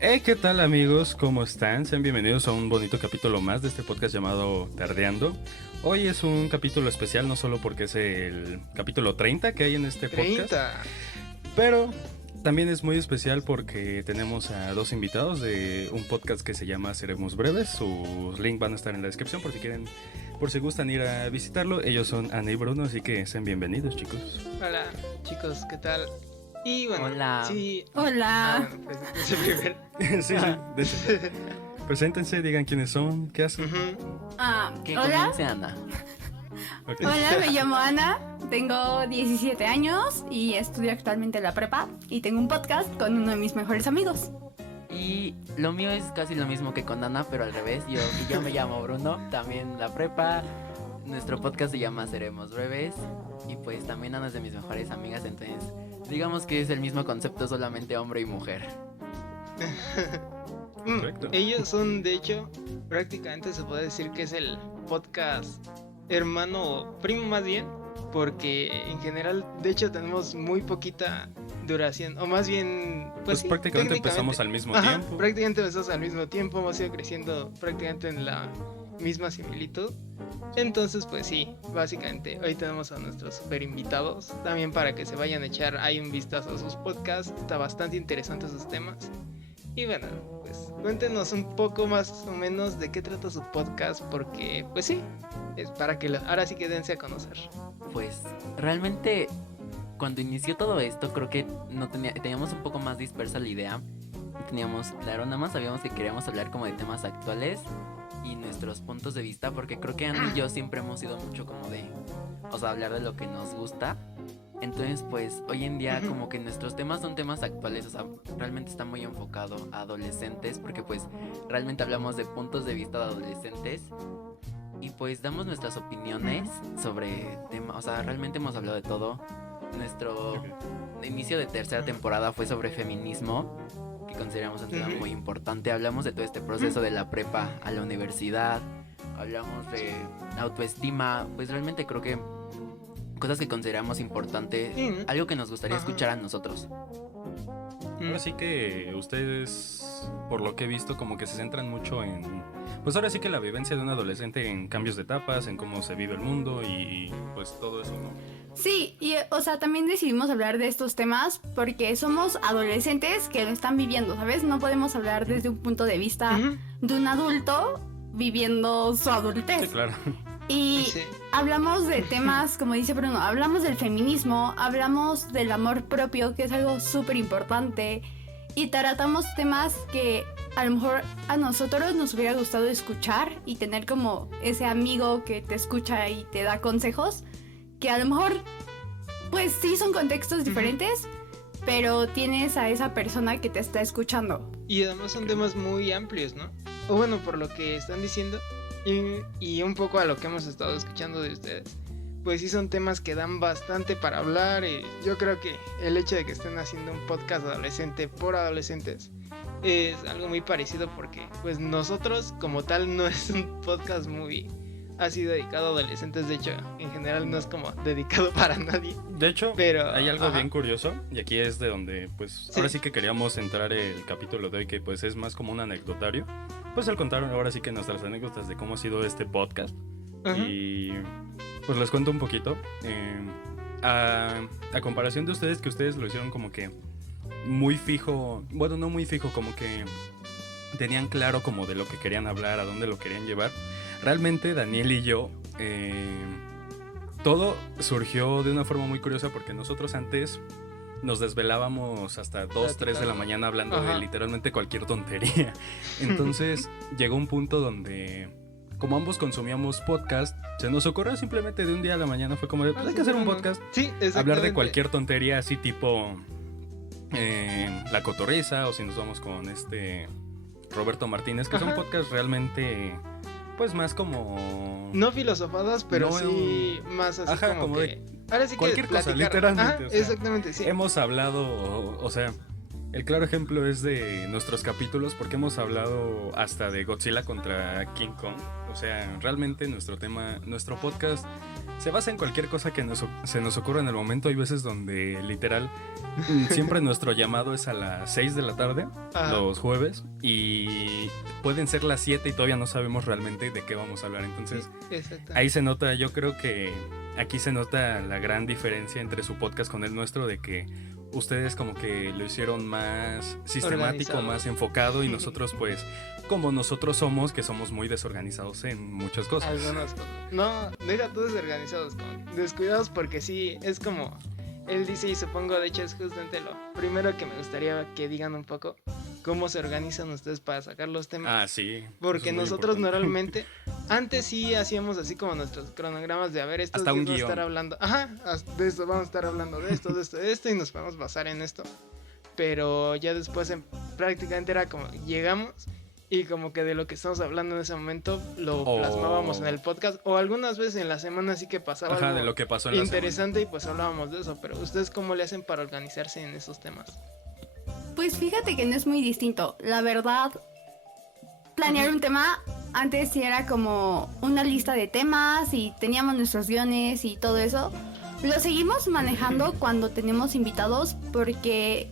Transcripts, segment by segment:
¿Qué tal amigos? ¿Cómo están? Sean bienvenidos a un bonito capítulo más de este podcast llamado Tardeando. Hoy es un capítulo especial, no solo porque es el capítulo 30 que hay en este podcast, 30. pero también es muy especial porque tenemos a dos invitados de un podcast que se llama Seremos Breves. Sus links van a estar en la descripción por si quieren, por si gustan ir a visitarlo. Ellos son Ana y Bruno, así que sean bienvenidos, chicos. Hola, chicos, ¿qué tal? Y bueno, Hola. sí. Hola. Bueno, pues ese primer. Sí, de hecho. Preséntense, digan quiénes son, qué hacen. Que Hola, comience Ana. Ok. hola, me llamo Ana, tengo 17 años y estudio actualmente la prepa y tengo un podcast con uno de mis mejores amigos. Y lo mío es casi lo mismo que con Ana, pero al revés. Yo me llamo Bruno, también la prepa. Nuestro podcast se llama Seremos Breves. Y pues también Ana es de mis mejores amigas, entonces digamos que es el mismo concepto, solamente hombre y mujer. Correcto. Ellos son, de hecho, prácticamente se puede decir que es el podcast hermano o primo más bien, porque en general, de hecho, tenemos muy poquita duración, o más bien, Pues sí, prácticamente técnicamente. empezamos al mismo Ajá, tiempo. prácticamente empezamos al mismo tiempo, hemos ido creciendo prácticamente en la misma similitud. Entonces, pues sí, básicamente hoy tenemos a nuestros super invitados, también para que se vayan a echar ahí un vistazo a sus podcasts, está bastante interesante sus temas. Y bueno, pues cuéntenos un poco más o menos de qué trata su podcast, porque pues sí, es para que ahora sí que dense a conocer. Pues realmente cuando inició todo esto creo que teníamos un poco más dispersa la idea. No teníamos claro, nada más sabíamos que queríamos hablar como de temas actuales y nuestros puntos de vista, porque creo que Ana y yo siempre hemos sido mucho como de, o sea, hablar de lo que nos gusta. Entonces pues hoy en día como que nuestros temas son temas actuales, o sea, realmente está muy enfocado a adolescentes, porque pues realmente hablamos de puntos de vista de adolescentes y pues damos nuestras opiniones sobre temas, o sea, realmente hemos hablado de todo. Nuestro inicio de tercera temporada fue sobre feminismo, que consideramos un tema muy importante. Hablamos de todo este proceso de la prepa a la universidad, hablamos de autoestima, pues realmente creo que cosas que consideramos importante, algo que nos gustaría escuchar a nosotros. Ahora sí que ustedes, por lo que he visto, como que se centran mucho en, pues ahora sí que la vivencia de un adolescente en cambios de etapas, en cómo se vive el mundo y pues todo eso, ¿no? Sí, y o sea, también decidimos hablar de estos temas porque somos adolescentes que lo están viviendo, ¿sabes? No podemos hablar desde un punto de vista de un adulto viviendo su adultez. Sí, claro. Y Sí. hablamos de temas, como dice Bruno, hablamos del feminismo, hablamos del amor propio, que es algo súper importante, y tratamos temas que a lo mejor a nosotros nos hubiera gustado escuchar y tener como ese amigo que te escucha y te da consejos, que a lo mejor, pues sí son contextos diferentes, pero tienes a esa persona que te está escuchando. Y además son temas muy amplios, ¿no? O bueno, por lo que están diciendo y un poco a lo que hemos estado escuchando de ustedes, pues sí son temas que dan bastante para hablar. Y yo creo que el hecho de que estén haciendo un podcast adolescente por adolescentes es algo muy parecido, porque pues nosotros como tal no es un podcast muy así dedicado a adolescentes. De hecho, en general no es como dedicado para nadie. De hecho, Pero, hay algo ajá. bien curioso, y aquí es de donde, pues, ahora sí que queríamos centrar el capítulo de hoy, que pues es más como un anecdotario. Pues al contar ahora sí que nuestras anécdotas de cómo ha sido este podcast. Ajá. Y pues les cuento un poquito. A comparación de ustedes, que ustedes lo hicieron como que muy fijo, bueno, no muy fijo, como que tenían claro como de lo que querían hablar, a dónde lo querían llevar. Realmente Daniel y yo, todo surgió de una forma muy curiosa, porque nosotros antes nos desvelábamos hasta 2, 3 de la mañana hablando de literalmente cualquier tontería. Entonces llegó un punto donde, como ambos consumíamos podcast, se nos ocurrió simplemente de un día a la mañana, fue como de, pues hay que hacer un podcast, Sí, exactamente. hablar de cualquier tontería, así tipo La Cotorriza, o si nos vamos con Roberto Martínez, que son podcasts realmente, pues más como... No filosofadas, pero No, sí más así como de que... Ahora sí cualquier que cosa, platicar. literalmente. Ajá, O sea, exactamente, sí. hemos hablado, o sea, el claro ejemplo es de nuestros capítulos, porque hemos hablado hasta de Godzilla contra King Kong. O sea, realmente nuestro podcast se basa en cualquier cosa que se nos ocurra en el momento. Hay veces donde literal siempre nuestro llamado es a las 6 de la tarde, los jueves, y pueden ser las 7 y todavía no sabemos realmente de qué vamos a hablar. Entonces ahí se nota, yo creo que aquí se nota la gran diferencia entre su podcast con el nuestro, de que ustedes como que lo hicieron más sistemático, más enfocado, y nosotros pues como nosotros somos, que somos muy desorganizados en muchas cosas. Algunas cosas. No, deja tú desorganizados, como descuidados, porque sí, es como él dice, y supongo, de hecho es justamente lo primero que me gustaría que digan un poco, cómo se organizan ustedes para sacar los temas. Ah, sí. Porque nosotros normalmente, antes sí hacíamos así como nuestros cronogramas de, a ver, estos días vamos a estar hablando, de esto, vamos a estar hablando de esto, y nos podemos basar en esto. Pero ya después prácticamente era como, llegamos, y como que de lo que estamos hablando en ese momento lo plasmábamos en el podcast, o algunas veces en la semana sí que pasaba algo de lo que pasó en interesante, y pues hablábamos de eso. Pero ¿ustedes cómo le hacen para organizarse en esos temas? Pues fíjate que no es muy distinto. La verdad, planear un tema antes sí era como una lista de temas y teníamos nuestros guiones y todo eso. Lo seguimos manejando cuando tenemos invitados, porque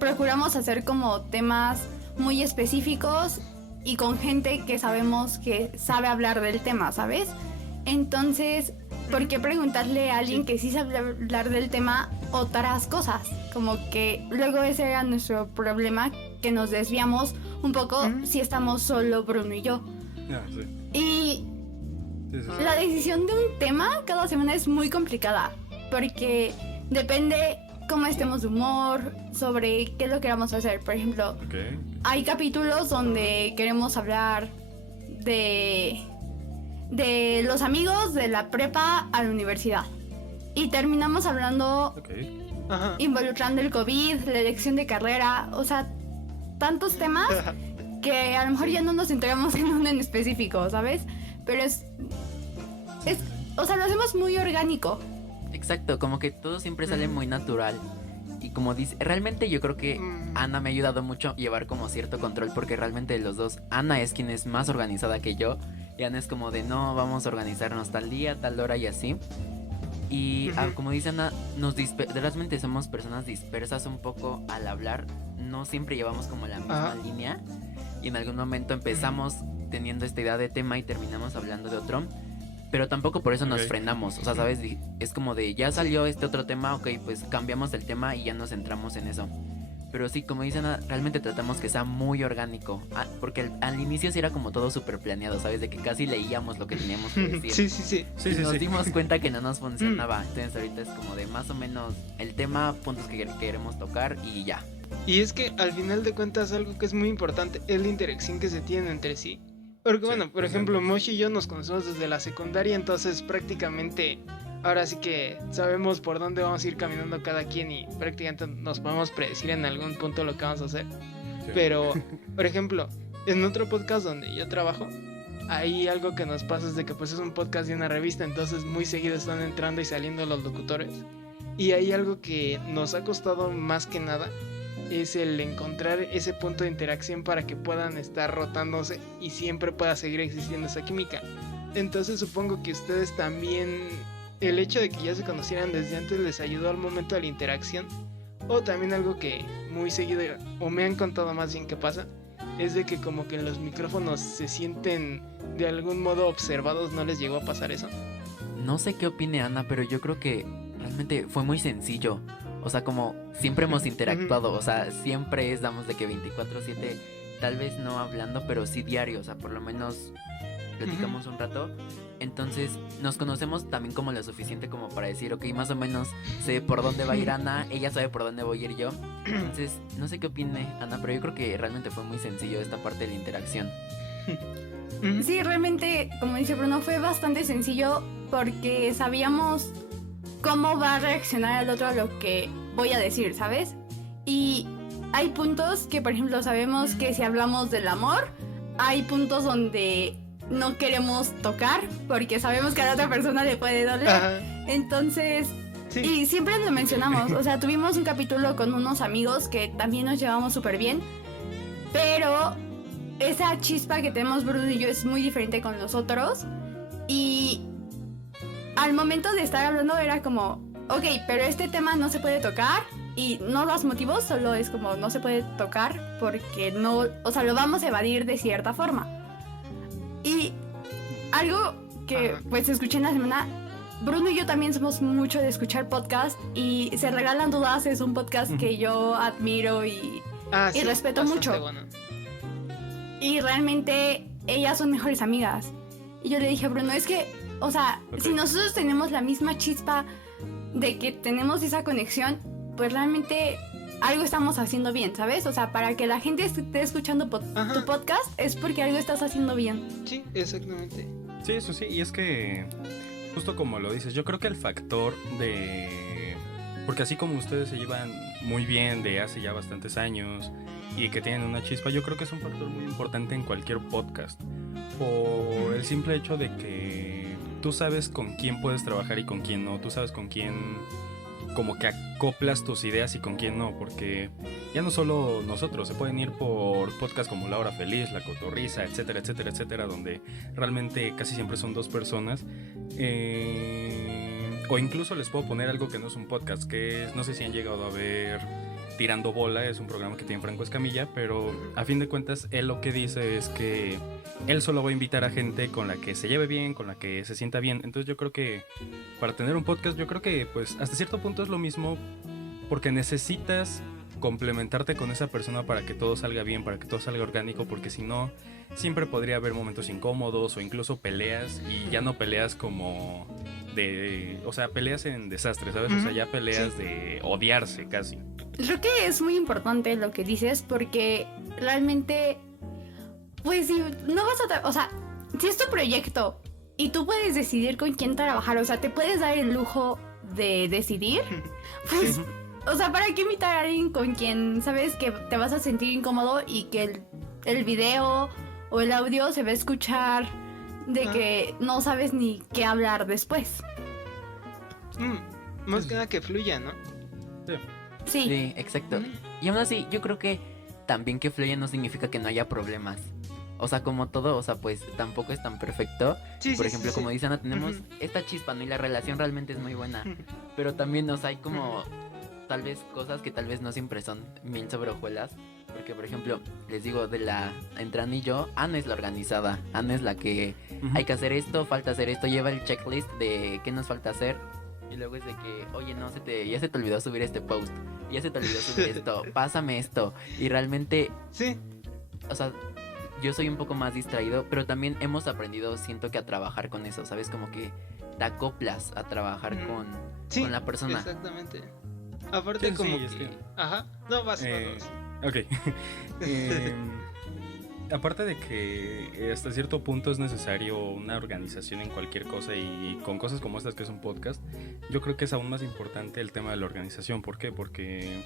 procuramos hacer como temas muy específicos y con gente que sabemos que sabe hablar del tema, ¿sabes? Entonces, ¿por qué preguntarle a alguien que sí sabe hablar del tema otras cosas? Como que luego ese era nuestro problema, que nos desviamos un poco si estamos solo Bruno y yo. Sí. Y la decisión de un tema cada semana es muy complicada, porque depende cómo estemos de humor, sobre qué es lo que queramos hacer. Por ejemplo, hay capítulos donde queremos hablar de los amigos de la prepa a la universidad, y terminamos hablando involucrando el COVID, la elección de carrera, o sea, tantos temas que a lo mejor ya no nos centramos en uno en específico, ¿sabes? Pero o sea, lo hacemos muy orgánico. Exacto, como que todo siempre sale muy natural. Y como dice, realmente yo creo que Ana me ha ayudado mucho a llevar como cierto control, porque realmente de los dos, Ana es quien es más organizada que yo, y Ana es como de, no, vamos a organizarnos tal día, tal hora y así. Y como dice Ana, realmente somos personas dispersas un poco al hablar, no siempre llevamos como la misma línea, y en algún momento empezamos teniendo esta idea de tema y terminamos hablando de otro. Pero tampoco por eso nos frenamos, o sea, ¿sabes? Es como de, ya salió este otro tema, ok, pues cambiamos el tema y ya nos centramos en eso. Pero sí, como dicen, realmente tratamos que sea muy orgánico, porque al inicio sí era como todo súper planeado, ¿sabes? De que casi leíamos lo que teníamos que decir. Sí. Nos dimos cuenta que no nos funcionaba, entonces ahorita es como de más o menos el tema, puntos que queremos tocar y ya. Y es que al final de cuentas algo que es muy importante es la interacción que se tiene entre sí. Porque bueno, por ejemplo, Moshi y yo nos conocemos desde la secundaria, entonces prácticamente ahora sí que sabemos por dónde vamos a ir caminando cada quien, y prácticamente nos podemos predecir en algún punto lo que vamos a hacer. Pero, por ejemplo, en otro podcast donde yo trabajo, hay algo que nos pasa, es de que pues es un podcast de una revista, entonces muy seguido están entrando y saliendo los locutores, y hay algo que nos ha costado más que nada, es el encontrar ese punto de interacción para que puedan estar rotándose y siempre pueda seguir existiendo esa química. Entonces supongo que ustedes también, el hecho de que ya se conocieran desde antes les ayudó al momento de la interacción. O también algo que muy seguido, o me han contado más bien que pasa, es de que como que en los micrófonos se sienten de algún modo observados. ¿No les llegó a pasar eso? No sé qué opine Ana, pero yo creo que realmente fue muy sencillo. O sea, como siempre hemos interactuado, o sea, siempre damos de que 24/7, tal vez no hablando, pero sí diario, o sea, por lo menos platicamos un rato. Entonces nos conocemos también como lo suficiente como para decir, ok, más o menos sé por dónde va a ir Ana, ella sabe por dónde voy a ir yo. Entonces, no sé qué opine Ana, pero yo creo que realmente fue muy sencillo esta parte de la interacción. Sí, realmente, como dice Bruno, fue bastante sencillo porque sabíamos cómo va a reaccionar el otro a lo que voy a decir, ¿sabes? Y hay puntos que, por ejemplo, sabemos que si hablamos del amor, hay puntos donde no queremos tocar porque sabemos que a la otra persona le puede doler. Entonces, y siempre lo mencionamos, o sea, tuvimos un capítulo con unos amigos que también nos llevamos súper bien, pero esa chispa que tenemos Bruno y yo es muy diferente con los otros, y al momento de estar hablando era como, ok, pero este tema no se puede tocar y no los motivos, solo es como no se puede tocar porque no, o sea, lo vamos a evadir de cierta forma. Y algo que pues escuché en la semana, Bruno y yo también somos mucho de escuchar podcast y Se Regalan Dudas es un podcast que yo admiro y respeto mucho. Bueno. Y realmente ellas son mejores amigas. Y yo le dije a Bruno, es que, o sea, si nosotros tenemos la misma chispa de que tenemos esa conexión, pues realmente algo estamos haciendo bien, ¿sabes? O sea, para que la gente esté escuchando tu podcast es porque algo estás haciendo bien. Sí, exactamente. Sí, eso sí, y es que, justo como lo dices, yo creo que el factor de... Porque así como ustedes se llevan muy bien de hace ya bastantes años y que tienen una chispa, yo creo que es un factor muy importante en cualquier podcast. Por el simple hecho de que tú sabes con quién puedes trabajar y con quién no, tú sabes con quién como que acoplas tus ideas y con quién no, porque ya no solo nosotros, se pueden ir por podcasts como La Hora Feliz, La Cotorrisa, etcétera, etcétera, etcétera, donde realmente casi siempre son dos personas. O incluso les puedo poner algo que no es un podcast, que es, no sé si han llegado a ver Tirando Bola, es un programa que tiene Franco Escamilla, pero a fin de cuentas él lo que dice es que él solo va a invitar a gente con la que se lleve bien, con la que se sienta bien. Entonces yo creo que para tener un podcast, yo creo que pues hasta cierto punto es lo mismo, porque necesitas complementarte con esa persona para que todo salga bien, para que todo salga orgánico, porque si no, siempre podría haber momentos incómodos o incluso peleas, y ya no peleas como o sea, peleas en desastre, ¿sabes? O sea, ya peleas de odiarse casi. Creo que es muy importante lo que dices, porque realmente, pues si no vas a... O sea, si es tu proyecto y tú puedes decidir con quién trabajar, o sea, te puedes dar el lujo de decidir, pues... O sea, ¿para qué invitar a alguien con quien sabes que te vas a sentir incómodo y que el video o el audio se va a escuchar de que no sabes ni qué hablar después? Más que nada que fluya, ¿no? Sí, exacto. Y aún así, yo creo que también que fluya no significa que no haya problemas. O sea, como todo, o sea, pues tampoco es tan perfecto. Por ejemplo, como dice Ana, tenemos esta chispa, ¿no? Y la relación realmente es muy buena. Pero también, o sea, hay como... tal vez cosas que tal vez no siempre son mil sobre hojuelas, porque por ejemplo, les digo, entre Ana y yo, Ana es la organizada, Ana es la que hay que hacer esto, falta hacer esto, lleva el checklist de qué nos falta hacer, y luego es de que, oye, no, ya se te olvidó subir este post, ya se te olvidó subir esto, pásame esto, y realmente, o sea, yo soy un poco más distraído, pero también hemos aprendido, siento que a trabajar con eso, ¿sabes? Como que te acoplas a trabajar con la persona. Exactamente. Aparte como que... Ajá. No, vas. Ok. Aparte de que hasta cierto punto es necesario una organización en cualquier cosa, y con cosas como estas que es un podcast, yo creo que es aún más importante el tema de la organización. ¿Por qué? Porque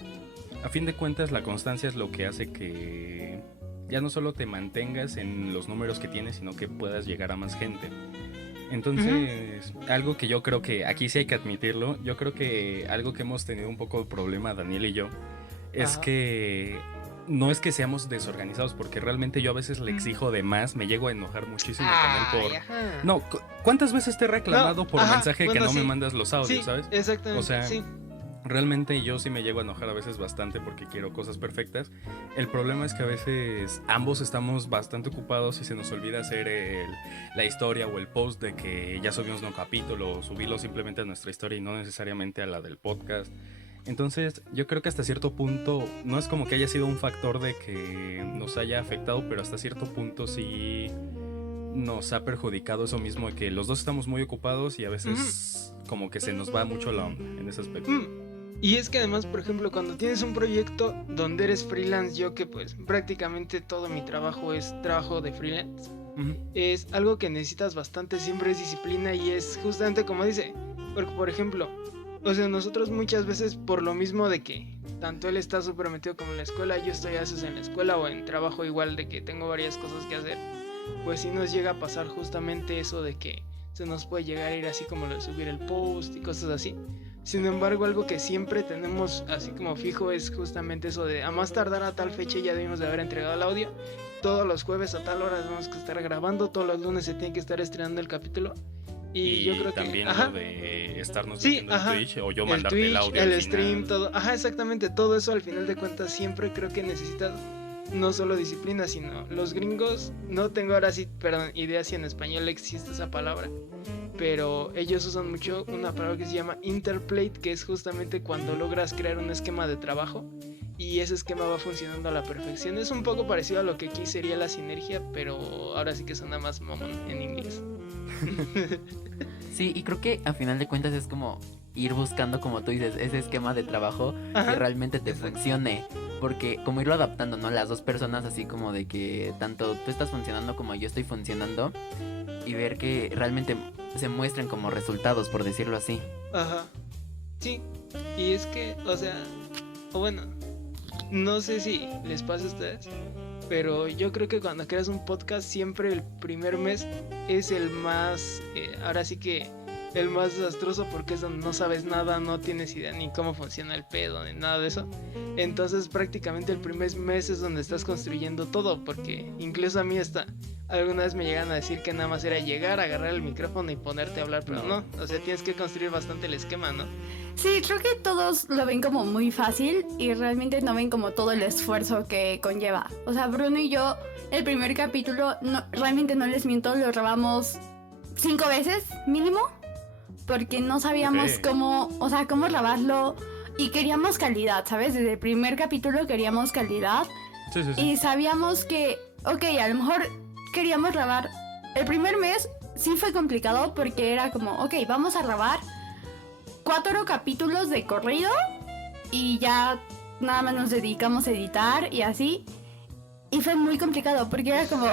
a fin de cuentas la constancia es lo que hace que ya no solo te mantengas en los números que tienes, sino que puedas llegar a más gente. Entonces, algo que yo creo que aquí sí hay que admitirlo, yo creo que algo que hemos tenido un poco de problema Daniel y yo es que no es que seamos desorganizados, porque realmente yo a veces le exijo de más, me llego a enojar muchísimo con él por... No, ¿cuántas veces te he reclamado por mensaje que no me mandas los audios, ¿sabes? Exactamente. O sea, realmente yo sí me llego a enojar a veces bastante porque quiero cosas perfectas. El problema es que a veces ambos estamos bastante ocupados y se nos olvida hacer la historia o el post de que ya subimos un capítulo, o subirlo simplemente a nuestra historia y no necesariamente a la del podcast. Entonces yo creo que hasta cierto punto no es como que haya sido un factor de que nos haya afectado, pero hasta cierto punto sí nos ha perjudicado eso mismo, de que los dos estamos muy ocupados y a veces como que se nos va mucho la onda en ese aspecto. Y es que además, por ejemplo, cuando tienes un proyecto donde eres freelance, yo que pues prácticamente todo mi trabajo es trabajo de freelance, es algo que necesitas bastante, siempre es disciplina, y es justamente como dice, porque por ejemplo, o sea, nosotros muchas veces por lo mismo de que tanto él está súper metido como en la escuela, yo estoy a veces en la escuela o en trabajo igual, de que tengo varias cosas que hacer, pues sí nos llega a pasar justamente eso de que se nos puede llegar a ir así como lo de subir el post y cosas así. Sin embargo, algo que siempre tenemos así como fijo es justamente eso de a más tardar a tal fecha ya debimos de haber entregado el audio. Todos los jueves a tal hora tenemos que estar grabando, todos los lunes se tiene que estar estrenando el capítulo. Y yo creo que también ajá, lo de estarnos sí, metiendo en ajá, Twitch o yo el mandarte Twitch, el audio el al stream, final. todo, ajá, exactamente, todo eso al final de cuentas siempre creo que necesitas no solo disciplina, sino los gringos, no tengo ahora sí, perdón, idea si en español existe esa palabra, pero ellos usan mucho una palabra que se llama interplate, que es justamente cuando logras crear un esquema de trabajo y ese esquema va funcionando a la perfección. Es un poco parecido a lo que aquí sería la sinergia, pero ahora sí que suena más mamón en inglés. Sí, y creo que a final de cuentas es como ir buscando, como tú dices, ese esquema de trabajo Ajá, que realmente te exacto. funcione. Porque como irlo adaptando, ¿no? Las dos personas, así como de que tanto tú estás funcionando como yo estoy funcionando. Y ver que realmente se muestren como resultados, por decirlo así. Ajá, sí, y es que, o sea, o bueno, no sé si les pasa a ustedes, pero yo creo que cuando creas un podcast siempre el primer mes es el más, ahora sí que el más desastroso porque es donde no sabes nada, no tienes idea ni cómo funciona el pedo, ni nada de eso. Entonces prácticamente el primer mes es donde estás construyendo todo, porque incluso a mí alguna vez me llegan a decir que nada más era llegar, agarrar el micrófono y ponerte a hablar, pero no, o sea, tienes que construir bastante el esquema, ¿no? Sí, creo que todos lo ven como muy fácil y realmente no ven como todo el esfuerzo que conlleva. O sea, Bruno y yo, el primer capítulo, realmente no les miento, lo grabamos 5 veces mínimo, porque no sabíamos Ok. cómo grabarlo y queríamos calidad, ¿sabes? Desde el primer capítulo queríamos calidad Sí, sí, sí. y sabíamos que, ok, a lo mejor queríamos grabar. El primer mes sí fue complicado porque era como, ok, vamos a grabar 4 capítulos de corrido y ya nada más nos dedicamos a editar y así. Y fue muy complicado porque era como,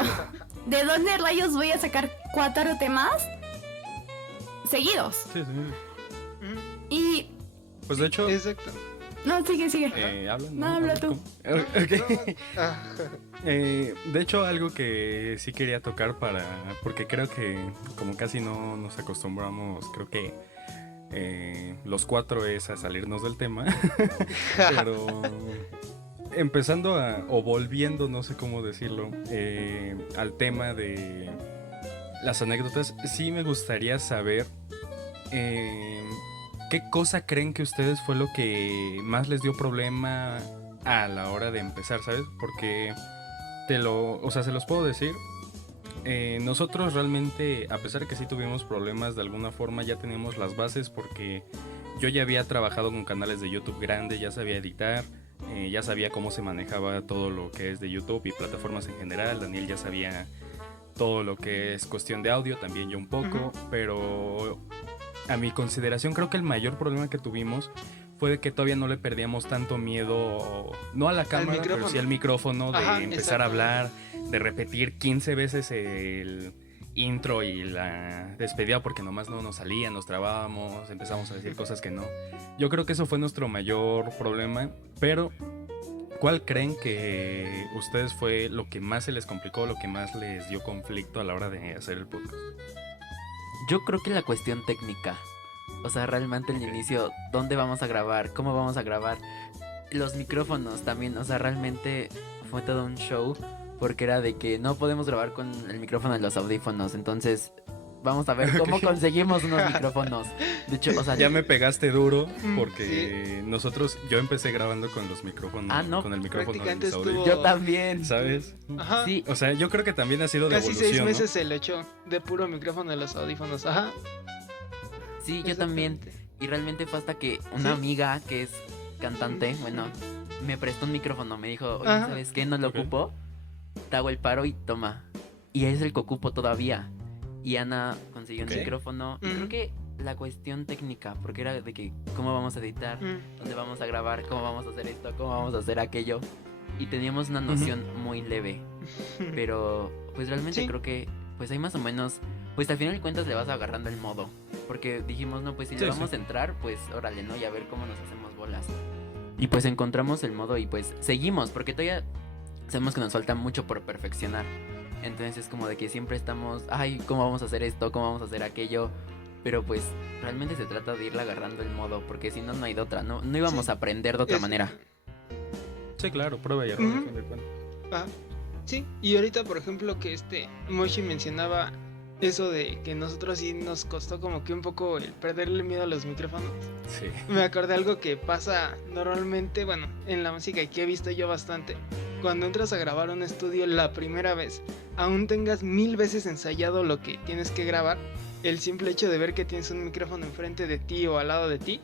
¿de dónde rayos voy a sacar 4 temas seguidos? Sí, sí. Y... Pues de hecho, Exacto. No, sigue. ¿habla? No, habla tú. Ok. Ah, De hecho, algo que sí quería tocar porque creo que como casi no nos acostumbramos, creo que los 4 es a salirnos del tema, pero empezando o volviendo, no sé cómo decirlo, al tema de las anécdotas, sí me gustaría saber ¿qué cosa creen que ustedes fue lo que más les dio problema a la hora de empezar, ¿sabes? Porque se los puedo decir. Nosotros realmente, a pesar de que sí tuvimos problemas, de alguna forma ya teníamos las bases porque yo ya había trabajado con canales de YouTube grandes, ya sabía editar, ya sabía cómo se manejaba todo lo que es de YouTube y plataformas en general. Daniel ya sabía todo lo que es cuestión de audio, también yo un poco, pero a mi consideración creo que el mayor problema que tuvimos fue de que todavía no le perdíamos tanto miedo, no a la cámara, pero sí al micrófono, de Ajá, empezar a exacto. hablar, de repetir 15 veces el intro y la despedida porque nomás no nos salía, nos trabábamos, empezamos a decir cosas que no. Yo creo que eso fue nuestro mayor problema, pero ¿cuál creen que ustedes fue lo que más se les complicó, lo que más les dio conflicto a la hora de hacer el podcast? Yo creo que la cuestión técnica. O sea, realmente el inicio, ¿dónde vamos a grabar? ¿Cómo vamos a grabar? Los micrófonos también, o sea, realmente fue todo un show. Porque era de que no podemos grabar con el micrófono de los audífonos. Entonces, vamos a ver cómo conseguimos unos micrófonos. De hecho, o sea, Ya me pegaste duro Mm, porque yo empecé grabando con los micrófonos, Ah, no, con el micrófono de prácticamente mis estuvo- audífonos, yo también. ¿sabes? Ajá. Sí, O sea, yo creo que también ha sido de Casi evolución, 6 meses ¿no? se le echó de puro micrófono de los audífonos. Ajá. sí, yo también. Exactamente. Y realmente fue hasta que una Sí. amiga que es cantante, bueno, me prestó un micrófono. Me dijo, oye, Ajá. ¿sabes qué? No lo Ok. ocupo. Te hago el paro y toma. Y es el que ocupo todavía. Y Ana consiguió Ok. un micrófono. Y creo Ujú. que la cuestión técnica, porque era de que cómo vamos a editar, dónde vamos a grabar, cómo vamos a hacer esto, cómo vamos a hacer aquello. Y teníamos una noción muy leve. Pero pues realmente Sí. creo que pues hay más o menos, pues al final de cuentas le vas agarrando el modo. Porque dijimos, no, pues si Sí, le vamos sí. a entrar, pues órale, ¿no? Y a ver cómo nos hacemos bolas. Y pues encontramos el modo y pues seguimos, porque todavía sabemos que nos falta mucho por perfeccionar. Entonces es como de que siempre estamos, ay, ¿cómo vamos a hacer esto? ¿Cómo vamos a hacer aquello? Pero pues realmente se trata de irle agarrando el modo, porque si no, no hay de otra. No íbamos Sí. a aprender de otra Es- manera. Sí, claro, prueba y error. Ujú. Sí, y ahorita por ejemplo que Moshi mencionaba eso de que nosotros sí nos costó como que un poco el perderle miedo a los micrófonos. Sí. Me acordé algo que pasa normalmente, bueno, en la música y que he visto yo bastante. Cuando entras a grabar un estudio la primera vez, aún tengas 1000 veces ensayado lo que tienes que grabar, el simple hecho de ver que tienes un micrófono enfrente de ti o al lado de ti,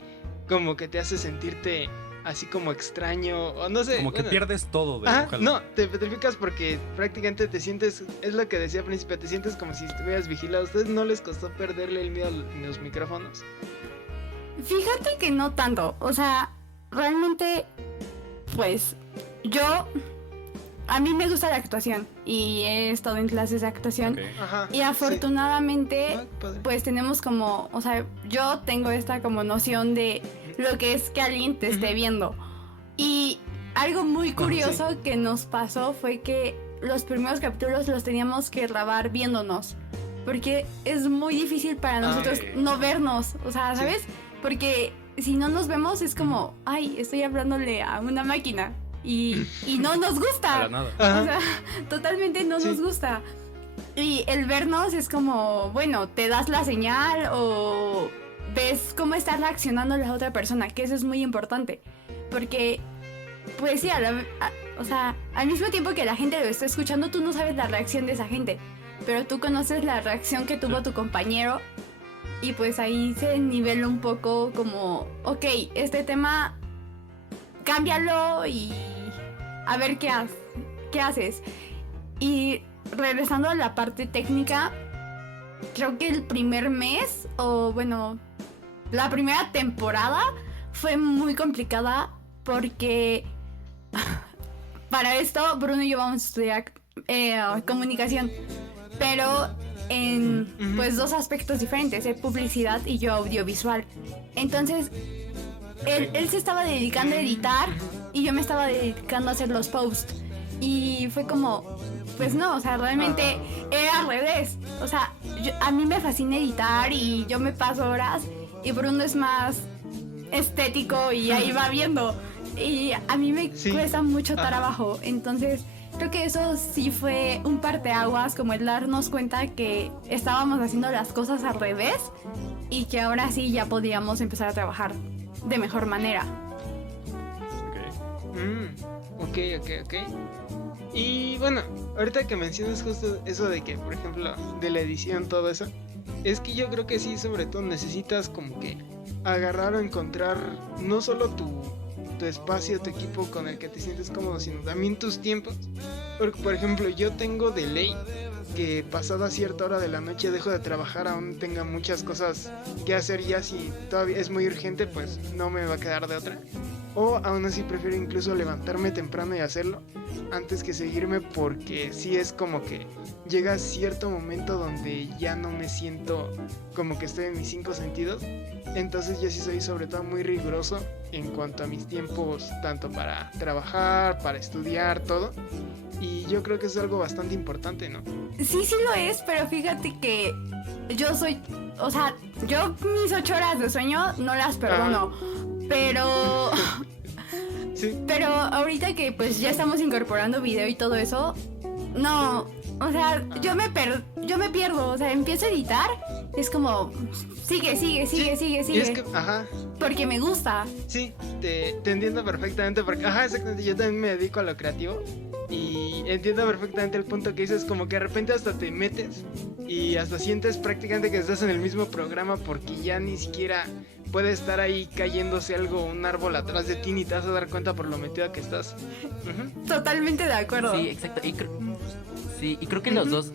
como que te hace sentirte así como extraño, o no sé. Como que pierdes todo de ojalá. No, te petrificas porque prácticamente te sientes, es lo que decía al principio, te sientes como si estuvieras vigilado. ¿A ustedes no les costó perderle el miedo a los micrófonos? Fíjate que no tanto, o sea, realmente, pues, a mí me gusta la actuación y he estado en clases de actuación. Okay. Ajá, y afortunadamente, sí. Pues tenemos como, o sea, yo tengo esta como noción de lo que es que alguien te esté viendo. Y algo muy curioso que nos pasó fue que los primeros capítulos los teníamos que grabar viéndonos. Porque es muy difícil para nosotros no vernos, o sea, ¿sabes? Sí. Porque si no nos vemos es como, ay, estoy hablándole a una máquina. Y no nos gusta. Para nada. O sea, totalmente no nos gusta. Y el vernos es como, bueno, te das la señal o ves cómo está reaccionando la otra persona, que eso es muy importante. Porque, pues sí, o sea, al mismo tiempo que la gente lo está escuchando, tú no sabes la reacción de esa gente. Pero tú conoces la reacción que tuvo tu compañero. Y pues ahí se nivela un poco como, ok, este tema, cámbialo y a ver qué haces. Y regresando a la parte técnica, creo que el primer mes, o bueno, la primera temporada fue muy complicada porque para esto Bruno y yo vamos a estudiar comunicación, pero en pues 2 aspectos diferentes, publicidad y yo audiovisual. Entonces él se estaba dedicando a editar y yo me estaba dedicando a hacer los posts. Y fue como, pues no, o sea, realmente era al revés. O sea, a mí me fascina editar y yo me paso horas y Bruno es más estético y ahí va viendo. Y a mí me cuesta mucho trabajo. Entonces, creo que eso sí fue un parteaguas, como el darnos cuenta que estábamos haciendo las cosas al revés y que ahora sí ya podíamos empezar a trabajar de mejor manera. Ok. Y bueno, ahorita que mencionas justo eso de que, por ejemplo, de la edición, todo eso, es que yo creo que sí, sobre todo necesitas como que agarrar o encontrar no solo tu espacio, tu equipo con el que te sientes cómodo, sino también tus tiempos. Porque, por ejemplo, yo tengo de ley que pasada cierta hora de la noche dejo de trabajar, aún tenga muchas cosas que hacer, ya si todavía es muy urgente, pues no me va a quedar de otra. O aún así prefiero incluso levantarme temprano y hacerlo antes que seguirme, porque sí es como que llega cierto momento donde ya no me siento como que estoy en mis 5 sentidos. Entonces yo sí soy sobre todo muy riguroso en cuanto a mis tiempos, tanto para trabajar, para estudiar, todo. Y yo creo que es algo bastante importante, ¿no? Sí lo es, pero fíjate que yo soy, o sea, yo mis 8 horas de sueño no las perdono, pero... Sí. Pero ahorita que pues ya estamos incorporando video y todo eso, no, o sea, yo me pierdo, o sea, empiezo a editar, es como, sigue. Y es que, porque me gusta. Sí, te entiendo perfectamente, porque, exactamente, yo también me dedico a lo creativo y entiendo perfectamente el punto que dices, como que de repente hasta te metes y hasta sientes prácticamente que estás en el mismo programa porque ya ni siquiera puede estar ahí cayéndose algo, un árbol atrás de ti, ni te vas a dar cuenta por lo metido que estás. Totalmente de acuerdo. Sí, exacto. Y creo que los dos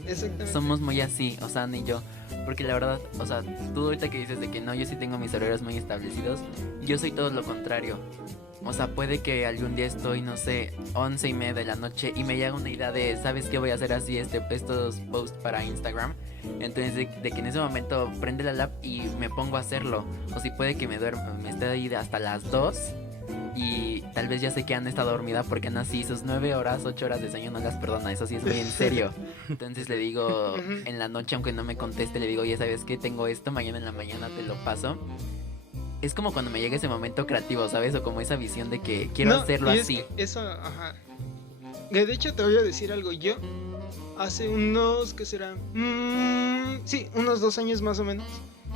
somos muy así, o sea, Ana y yo. Porque la verdad, o sea, tú ahorita que dices de que no, yo sí tengo mis horarios muy establecidos, yo soy todo lo contrario. O sea, puede que algún día estoy, no sé, 11:30 de la noche y me llega una idea de, ¿sabes qué? Voy a hacer así estos posts para Instagram. Entonces, de que en ese momento prende la lap y me pongo a hacerlo. O si puede que me esté ahí hasta las 2 y tal vez ya sé que han estado dormida porque nací sus 9 horas, 8 horas de sueño no las perdona. Eso sí es muy en serio. Entonces le digo en la noche, aunque no me conteste, le digo, ya sabes qué, tengo esto, mañana en la mañana te lo paso. Es como cuando me llega ese momento creativo, ¿sabes? O como esa visión de que quiero hacerlo así. Eso, De hecho, te voy a decir algo. Yo hace unos, ¿qué será? Sí, unos 2 años más o menos.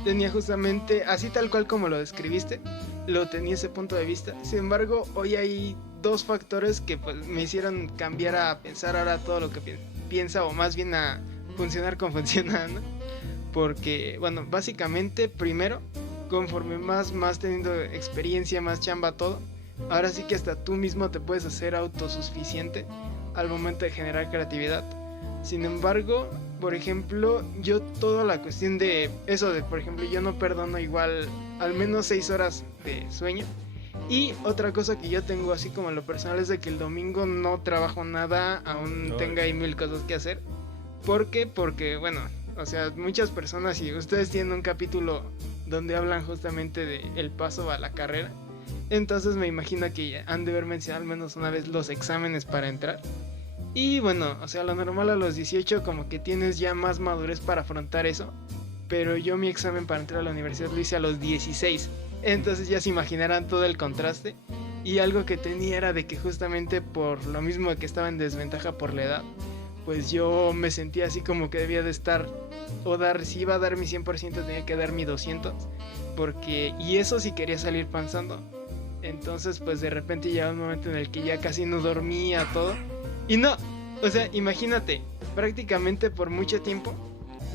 Tenía justamente, así tal cual como lo describiste, lo tenía ese punto de vista. Sin embargo, hoy hay 2 factores que pues, me hicieron cambiar a pensar ahora todo lo que piensa, o más bien a funcionar como funciona, ¿no? Porque, bueno, básicamente, primero, conforme más teniendo experiencia, más chamba, todo, ahora sí que hasta tú mismo te puedes hacer autosuficiente al momento de generar creatividad. Sin embargo, por ejemplo, yo toda la cuestión de eso de, por ejemplo, yo no perdono igual al menos 6 horas de sueño. Y otra cosa que yo tengo así como en lo personal es de que el domingo no trabajo nada, aún tenga ahí 1000 cosas que hacer. ¿Por qué? Porque, bueno, o sea, muchas personas, y ustedes tienen un capítulo donde hablan justamente de el paso a la carrera, entonces me imagino que han de haber mencionado al menos una vez los exámenes para entrar. Y bueno, o sea, lo normal a los 18 como que tienes ya más madurez para afrontar eso, pero yo mi examen para entrar a la universidad lo hice a los 16, entonces ya se imaginarán todo el contraste. Y algo que tenía era de que justamente por lo mismo de que estaba en desventaja por la edad, pues yo me sentía así como que debía de estar, o dar, si iba a dar mi 100% tenía que dar mi 200, porque, y eso sí quería salir panzando. Entonces pues de repente llegaba un momento en el que ya casi no dormía todo. Y no, o sea, imagínate, prácticamente por mucho tiempo,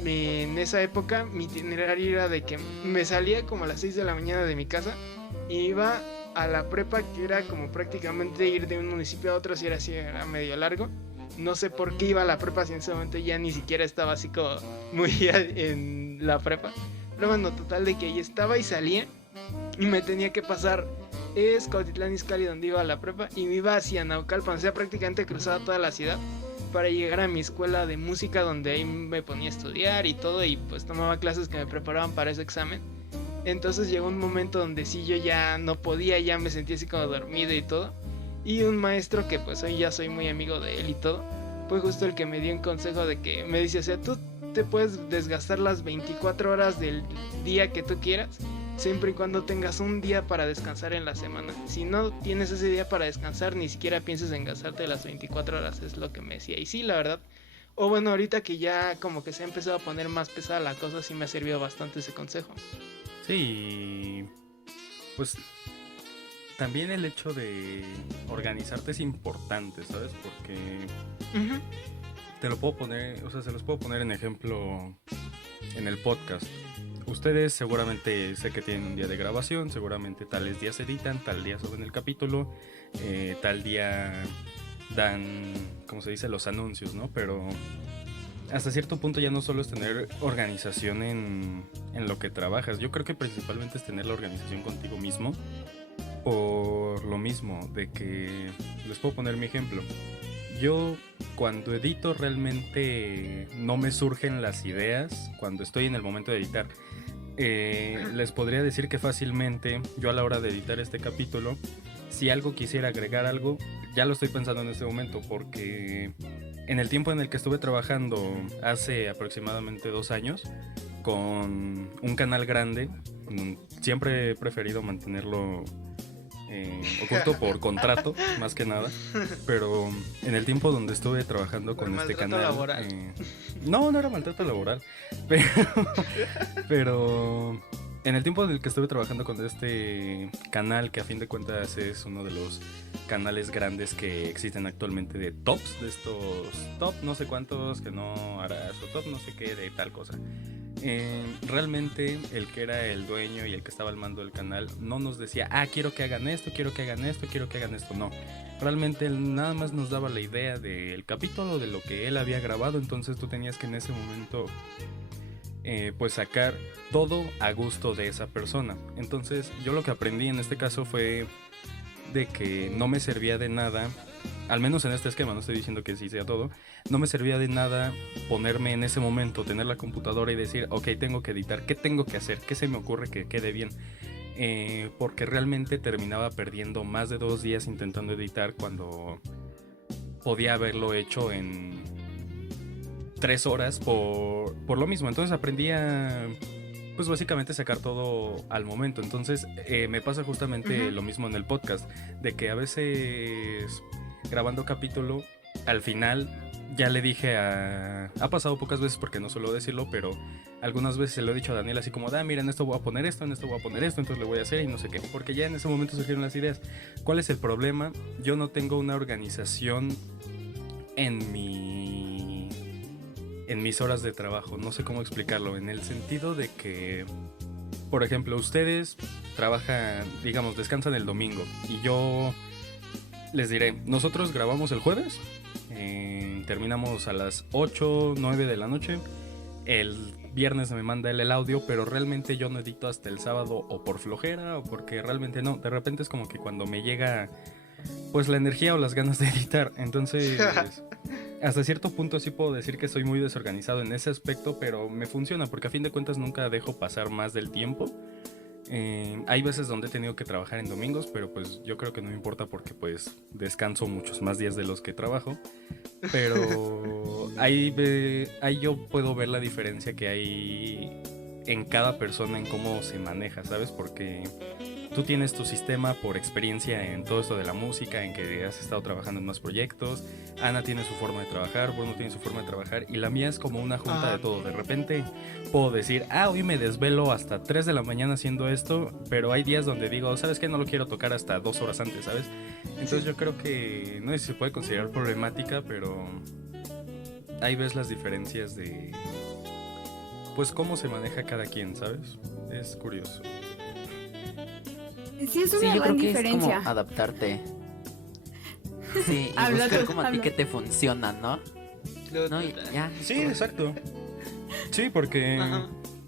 en esa época, mi itinerario era de que me salía como a las 6 de la mañana de mi casa y iba a la prepa, que era como prácticamente ir de un municipio a otro, si era así, era medio largo. No sé por qué iba a la prepa si en ese momento ya ni siquiera estaba así como muy en la prepa. Pero bueno, total de que ahí estaba y salía y me tenía que pasar Cuautitlán Izcalli, donde iba a la prepa, y me iba hacia Naucalpan, o sea, prácticamente cruzaba toda la ciudad para llegar a mi escuela de música, donde ahí me ponía a estudiar y todo, y pues tomaba clases que me preparaban para ese examen. Entonces llegó un momento donde sí yo ya no podía, ya me sentía así como dormido y todo, y un maestro que pues hoy ya soy muy amigo de él y todo, fue justo el que me dio un consejo de que me dice, o sea, tú te puedes desgastar las 24 horas del día que tú quieras, siempre y cuando tengas un día para descansar en la semana. Si no tienes ese día para descansar, ni siquiera pienses en gastarte las 24 horas, es lo que me decía. Y sí, la verdad, o bueno, ahorita que ya como que se ha empezado a poner más pesada la cosa, sí me ha servido bastante ese consejo. Sí, pues también el hecho de organizarte es importante, ¿sabes? Porque te lo puedo poner, o sea, se los puedo poner en ejemplo en el podcast. Ustedes seguramente sé que tienen un día de grabación, seguramente tales días editan, tal día suben el capítulo, tal día dan, como se dice, los anuncios, ¿no? Pero hasta cierto punto ya no solo es tener organización en lo que trabajas, yo creo que principalmente es tener la organización contigo mismo, por lo mismo de que, les puedo poner mi ejemplo. Yo cuando edito realmente no me surgen las ideas cuando estoy en el momento de editar. Les podría decir que fácilmente yo a la hora de editar este capítulo, si algo quisiera agregar algo, ya lo estoy pensando en este momento, porque en el tiempo en el que estuve trabajando hace aproximadamente 2 años con un canal grande, siempre he preferido mantenerlo oculto por contrato, más que nada, pero en el tiempo donde estuve trabajando con este canal, no era maltrato laboral, pero en el tiempo en el que estuve trabajando con este canal, que a fin de cuentas es uno de los canales grandes que existen actualmente de tops, de estos top no sé cuántos que no harás, o top no sé qué de tal cosa. Realmente el que era el dueño y el que estaba al mando del canal no nos decía, quiero que hagan esto, quiero que hagan esto, quiero que hagan esto, no. Realmente él nada más nos daba la idea del capítulo, de lo que él había grabado, entonces tú tenías que en ese momento pues sacar todo a gusto de esa persona. Entonces yo lo que aprendí en este caso fue de que no me servía de nada, al menos en este esquema, no estoy diciendo que sí sea todo, no me servía de nada ponerme en ese momento, tener la computadora y decir, ok, tengo que editar, ¿qué tengo que hacer? ¿Qué se me ocurre que quede bien? Porque realmente terminaba perdiendo más de 2 días intentando editar cuando podía haberlo hecho en 3 horas por lo mismo. Entonces aprendí a, pues básicamente sacar todo al momento. Entonces me pasa justamente lo mismo en el podcast, de que a veces grabando capítulo, al final ya le dije ha pasado pocas veces porque no suelo decirlo, pero algunas veces se lo he dicho a Daniel así como, mira, en esto voy a poner esto, en esto voy a poner esto, entonces le voy a hacer y no sé qué, porque ya en ese momento surgieron las ideas. ¿Cuál es el problema? Yo no tengo una organización en mis horas de trabajo, no sé cómo explicarlo, en el sentido de que, por ejemplo, ustedes trabajan, digamos, descansan el domingo y yo les diré, nosotros grabamos el jueves, terminamos a las 8, 9 de la noche, el viernes me manda él el audio, pero realmente yo no edito hasta el sábado o por flojera o porque realmente no, de repente es como que cuando me llega pues la energía o las ganas de editar, entonces hasta cierto punto sí puedo decir que soy muy desorganizado en ese aspecto, pero me funciona porque a fin de cuentas nunca dejo pasar más del tiempo. Hay veces donde he tenido que trabajar en domingos, pero pues yo creo que no me importa porque pues descanso muchos más días de los que trabajo, pero ahí yo puedo ver la diferencia que hay en cada persona en cómo se maneja, ¿sabes? Porque tú tienes tu sistema por experiencia en todo esto de la música, en que has estado trabajando en más proyectos. Ana tiene su forma de trabajar, Bruno tiene su forma de trabajar y la mía es como una junta de todo. De repente puedo decir, hoy me desvelo hasta 3 de la mañana haciendo esto, pero hay días donde digo, ¿sabes qué? No lo quiero tocar hasta 2 horas antes, ¿sabes? Entonces yo creo que no sé si se puede considerar problemática, pero ahí ves las diferencias de pues cómo se maneja cada quien, ¿sabes? Es curioso. Sí, es una yo gran creo que diferencia. es como adaptarte. Sí, y Habla buscar tú, como a ti habla. que te funciona, ¿no? No, y ya. Sí, exacto. Sí, porque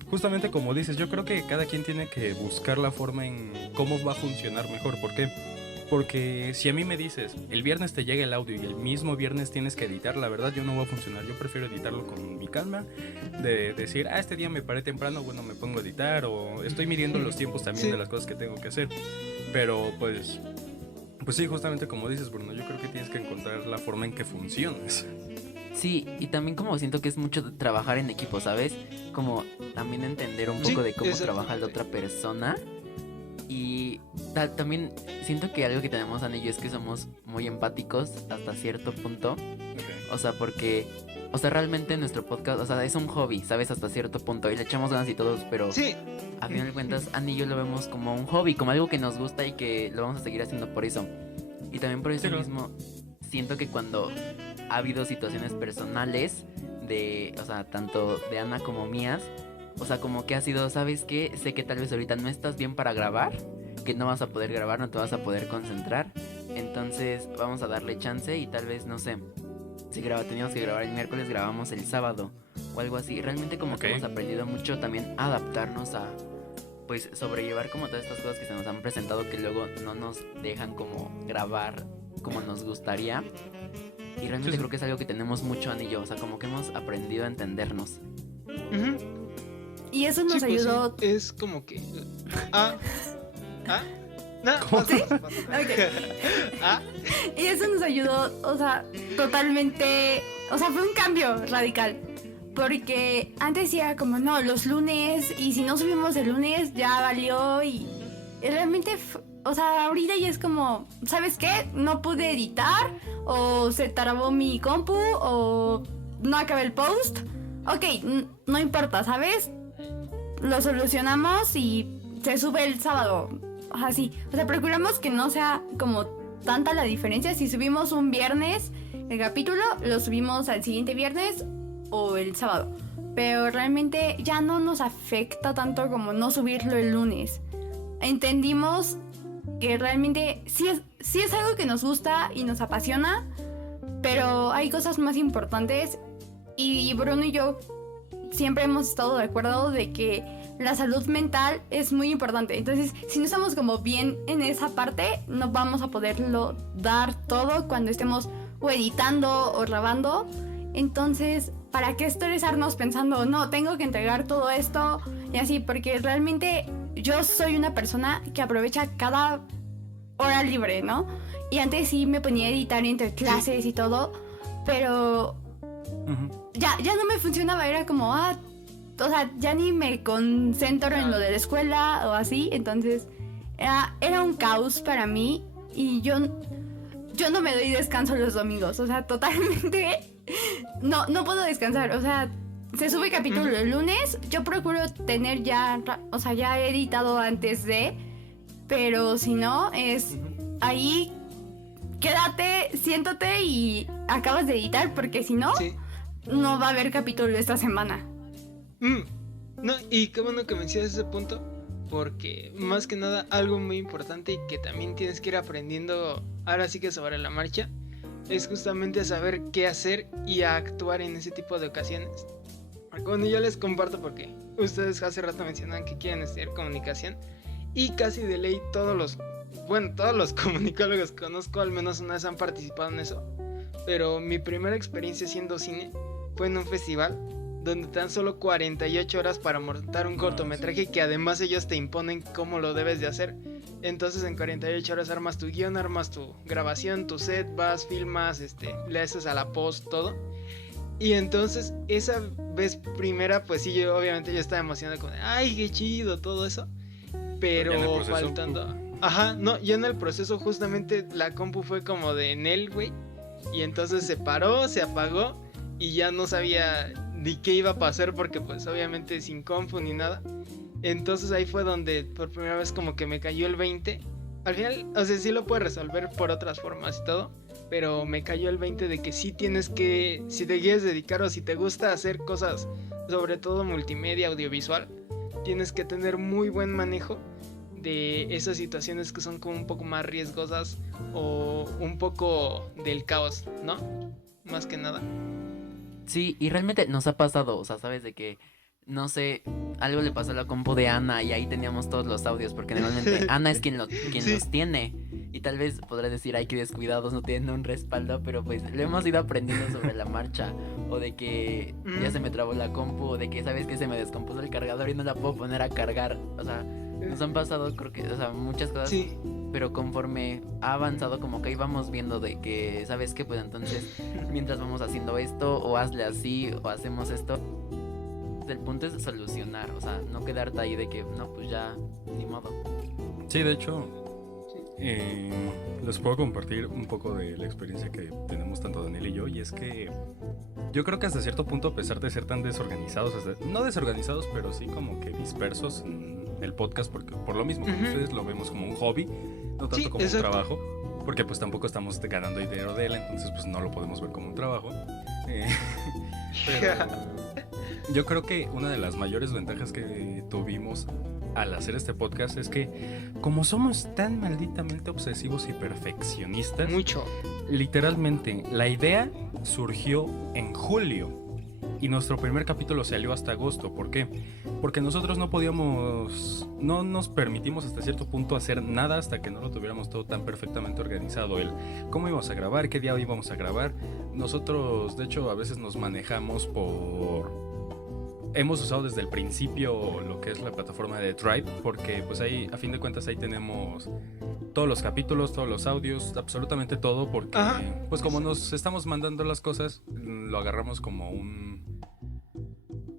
justamente como dices, yo creo que cada quien tiene que buscar la forma en cómo va a funcionar mejor. ¿Por qué? Porque si a mí me dices, el viernes te llega el audio y el mismo viernes tienes que editar, la verdad yo no voy a funcionar. Yo prefiero editarlo con mi calma, de decir, este día me paré temprano, bueno, me pongo a editar, o estoy midiendo los tiempos también de las cosas que tengo que hacer. Pero pues sí, justamente como dices, Bruno, yo creo que tienes que encontrar la forma en que funciones. Sí, y también como siento que es mucho de trabajar en equipo, ¿sabes? Como también entender un poco de cómo trabaja la otra persona. Y también siento que algo que tenemos Ana y yo es que somos muy empáticos hasta cierto punto. Okay. O sea, porque, o sea, realmente nuestro podcast, o sea, es un hobby, ¿sabes? Hasta cierto punto. Y le echamos ganas y todos, pero a final de cuentas, Ana y yo lo vemos como un hobby, como algo que nos gusta y que lo vamos a seguir haciendo por eso. Y también por eso mismo, siento que cuando ha habido situaciones personales de, o sea, tanto de Ana como mías, o sea, como que ha sido, ¿sabes qué? Sé que tal vez ahorita no estás bien para grabar, que no vas a poder grabar, no te vas a poder concentrar. Entonces vamos a darle chance y tal vez, no sé, si teníamos que grabar el miércoles, grabamos el sábado o algo así. Realmente como que hemos aprendido mucho también a adaptarnos a, pues, sobrellevar como todas estas cosas que se nos han presentado que luego no nos dejan como grabar como nos gustaría. Y realmente creo que es algo que tenemos mucho Ana y yo, o sea, como que hemos aprendido a entendernos. Y eso nos ayudó. Pues sí, es como que. No, ¿Sí? Okay. Y eso nos ayudó, o sea, totalmente. O sea, fue un cambio radical. Porque antes era como, no, los lunes, y si no subimos el lunes, ya valió. Y realmente, o sea, ahorita ya es como, ¿sabes qué? No pude editar, o se trabó mi compu, o no acabé el post. Ok, no importa, ¿sabes? Lo solucionamos y se sube el sábado. Así. O sea, procuramos que no sea como tanta la diferencia. Si subimos un viernes el capítulo, lo subimos al siguiente viernes o el sábado. Pero realmente ya no nos afecta tanto como no subirlo el lunes. Entendimos que realmente sí es algo que nos gusta y nos apasiona, pero hay cosas más importantes. Y Bruno y yo siempre hemos estado de acuerdo de que la salud mental es muy importante. Entonces, si no estamos como bien en esa parte, no vamos a poderlo dar todo cuando estemos o editando o grabando. Entonces, ¿para qué estresarnos pensando, no, tengo que entregar todo esto y así? Porque realmente yo soy una persona que aprovecha cada hora libre, ¿no? Y antes sí me ponía a editar entre clases y todo, pero ya no me funcionaba. Era como, o sea, ya ni me concentro en lo de la escuela o así. Entonces era un caos para mí. Y yo yo no me doy descanso los domingos, o sea, totalmente no puedo descansar, o sea, se sube capítulo el lunes, yo procuro tener ya, o sea, ya he editado antes de, pero si no, es ahí, quédate, siéntate y acabas de editar, porque si no, no va a haber capítulo esta semana. No, y qué bueno que mencionas ese punto, porque más que nada algo muy importante y que también tienes que ir aprendiendo ahora sí que sobre la marcha es justamente saber qué hacer y actuar en ese tipo de ocasiones. Bueno, yo les comparto porque ustedes hace rato mencionaban que quieren estudiar comunicación y casi de ley todos los comunicólogos que conozco al menos una vez han participado en eso, pero mi primera experiencia haciendo cine fue en un festival donde te dan solo 48 horas para montar un cortometraje que además ellos te imponen cómo lo debes de hacer. Entonces en 48 horas armas tu guión, armas tu grabación, tu set, vas, filmas, le haces a la post, todo. Y entonces esa vez primera, pues sí, obviamente yo estaba emocionado con, ay, qué chido, todo eso. Pero faltando... Ajá, no, yo en el proceso justamente la compu fue como de Nel, güey. Y entonces se paró, se apagó y ya no sabía ni qué iba a pasar porque pues obviamente sin compu ni nada. Entonces ahí fue donde por primera vez como que me cayó el 20. Al final, o sea, sí lo puedes resolver por otras formas y todo, pero me cayó el 20 de que sí tienes que, si te quieres dedicar o si te gusta hacer cosas, sobre todo multimedia, audiovisual, tienes que tener muy buen manejo de esas situaciones que son como un poco más riesgosas o un poco del caos, ¿no? Más que nada. Sí, y realmente nos ha pasado, o sea, sabes de que, no sé, algo le pasó a la compu de Ana y ahí teníamos todos los audios, porque normalmente Ana es quien los tiene. Y tal vez podrás decir, ay, qué descuidados, no tienen un respaldo, pero pues lo hemos ido aprendiendo sobre la marcha. O de que ya se me trabó la compu, o de que sabes que se me descompuso el cargador y no la puedo poner a cargar. O sea, nos han pasado, creo que, o sea, muchas cosas. Sí. Pero conforme ha avanzado, como que íbamos viendo de que, ¿sabes qué? Pues entonces, mientras vamos haciendo esto, o hazle así, o hacemos esto. El punto es solucionar, o sea, no quedarte ahí de que, no, pues ya, ni modo. Sí, de hecho, les puedo compartir un poco de la experiencia que tenemos tanto Daniel y yo, y es que yo creo que hasta cierto punto, a pesar de ser tan desorganizados, no desorganizados, pero sí como que dispersos en el podcast, porque por lo mismo, ustedes lo vemos como un hobby, no tanto como un trabajo, porque pues tampoco estamos ganando dinero de él, entonces pues no lo podemos ver como un trabajo. Pero yo creo que una de las mayores ventajas que tuvimos al hacer este podcast es que como somos tan malditamente obsesivos y perfeccionistas, literalmente la idea surgió en julio y nuestro primer capítulo salió hasta agosto. ¿Por qué? Porque nosotros no nos permitimos hasta cierto punto hacer nada hasta que no lo tuviéramos todo tan perfectamente organizado. El cómo íbamos a grabar, qué día íbamos a grabar. Nosotros, de hecho, a veces nos manejamos hemos usado desde el principio lo que es la plataforma de Drive, porque pues ahí, a fin de cuentas, ahí tenemos todos los capítulos, todos los audios, absolutamente todo, porque pues como nos estamos mandando las cosas, lo agarramos como un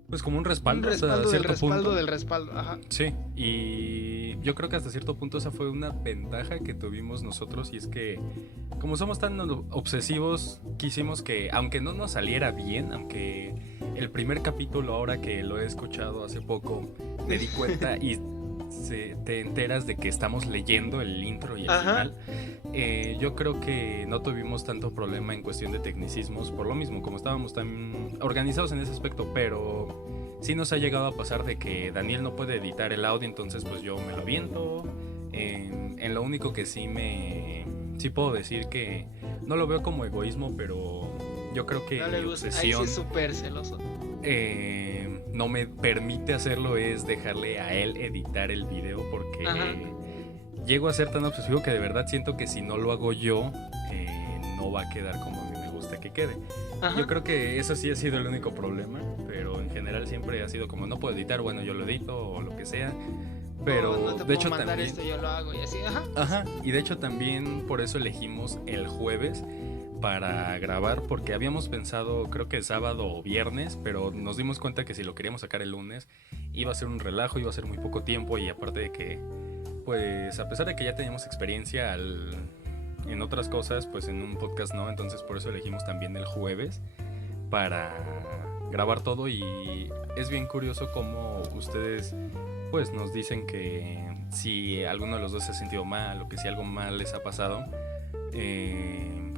respaldo. Del respaldo, ajá. Sí, y yo creo que hasta cierto punto esa fue una ventaja que tuvimos nosotros, y es que como somos tan obsesivos, quisimos que, aunque no nos saliera bien, aunque el primer capítulo, ahora que lo he escuchado hace poco, me di cuenta y te enteras de que estamos leyendo el intro y el final. Yo creo que no tuvimos tanto problema en cuestión de tecnicismos, por lo mismo, como estábamos tan organizados en ese aspecto, pero sí nos ha llegado a pasar de que Daniel no puede editar el audio, entonces pues yo me lo aviento. En lo único que sí puedo decir que no lo veo como egoísmo, pero yo creo que mi obsesión, ahí sí es súper celoso. No me permite hacerlo, es dejarle a él editar el video, porque llego a ser tan obsesivo que de verdad siento que si no lo hago yo, no va a quedar como a mí me gusta que quede. Yo creo que eso sí ha sido el único problema, pero en general siempre ha sido como no puedo editar, bueno, yo lo edito o lo que sea. Pero no te de hecho mandar también esto, yo lo hago y así, y de hecho también por eso elegimos el jueves para grabar, porque habíamos pensado creo que sábado o viernes, pero nos dimos cuenta que si lo queríamos sacar el lunes iba a ser un relajo, iba a ser muy poco tiempo, y aparte de que pues a pesar de que ya teníamos experiencia en otras cosas, pues en un podcast no, entonces por eso elegimos también el jueves para grabar todo. Y es bien curioso cómo ustedes pues nos dicen que si alguno de los dos se ha sentido mal o que si algo mal les ha pasado,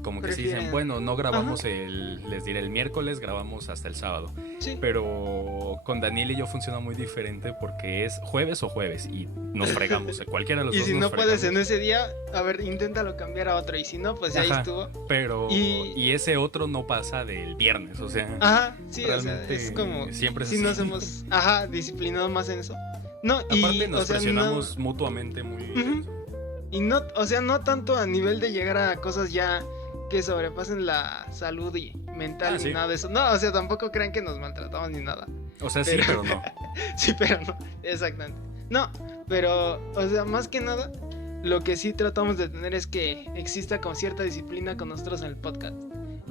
como que sí dicen, bueno, no grabamos les diré el miércoles, grabamos hasta el sábado. Sí. Pero con Daniel y yo funciona muy diferente porque es jueves o jueves y nos fregamos, cualquiera de los y dos si nos no fregamos. puedes en ese día, a ver, inténtalo cambiar a otro, y si no, pues ya ahí estuvo. Pero y ese otro no pasa del viernes, o sea. Ajá, sí, realmente o sea, es como siempre si es nos hemos disciplinado más en eso. No, aparte y nos o sea, presionamos mutuamente muy intenso. Y no, o sea, no tanto a nivel de llegar a cosas ya que sobrepasen la salud y mental ni sí. nada de eso. No, o sea, tampoco crean que nos maltratamos ni nada. O sea, sí, pero no. Sí, pero no, exactamente. No, pero, o sea, más que nada, lo que sí tratamos de tener es que exista con cierta disciplina con nosotros en el podcast.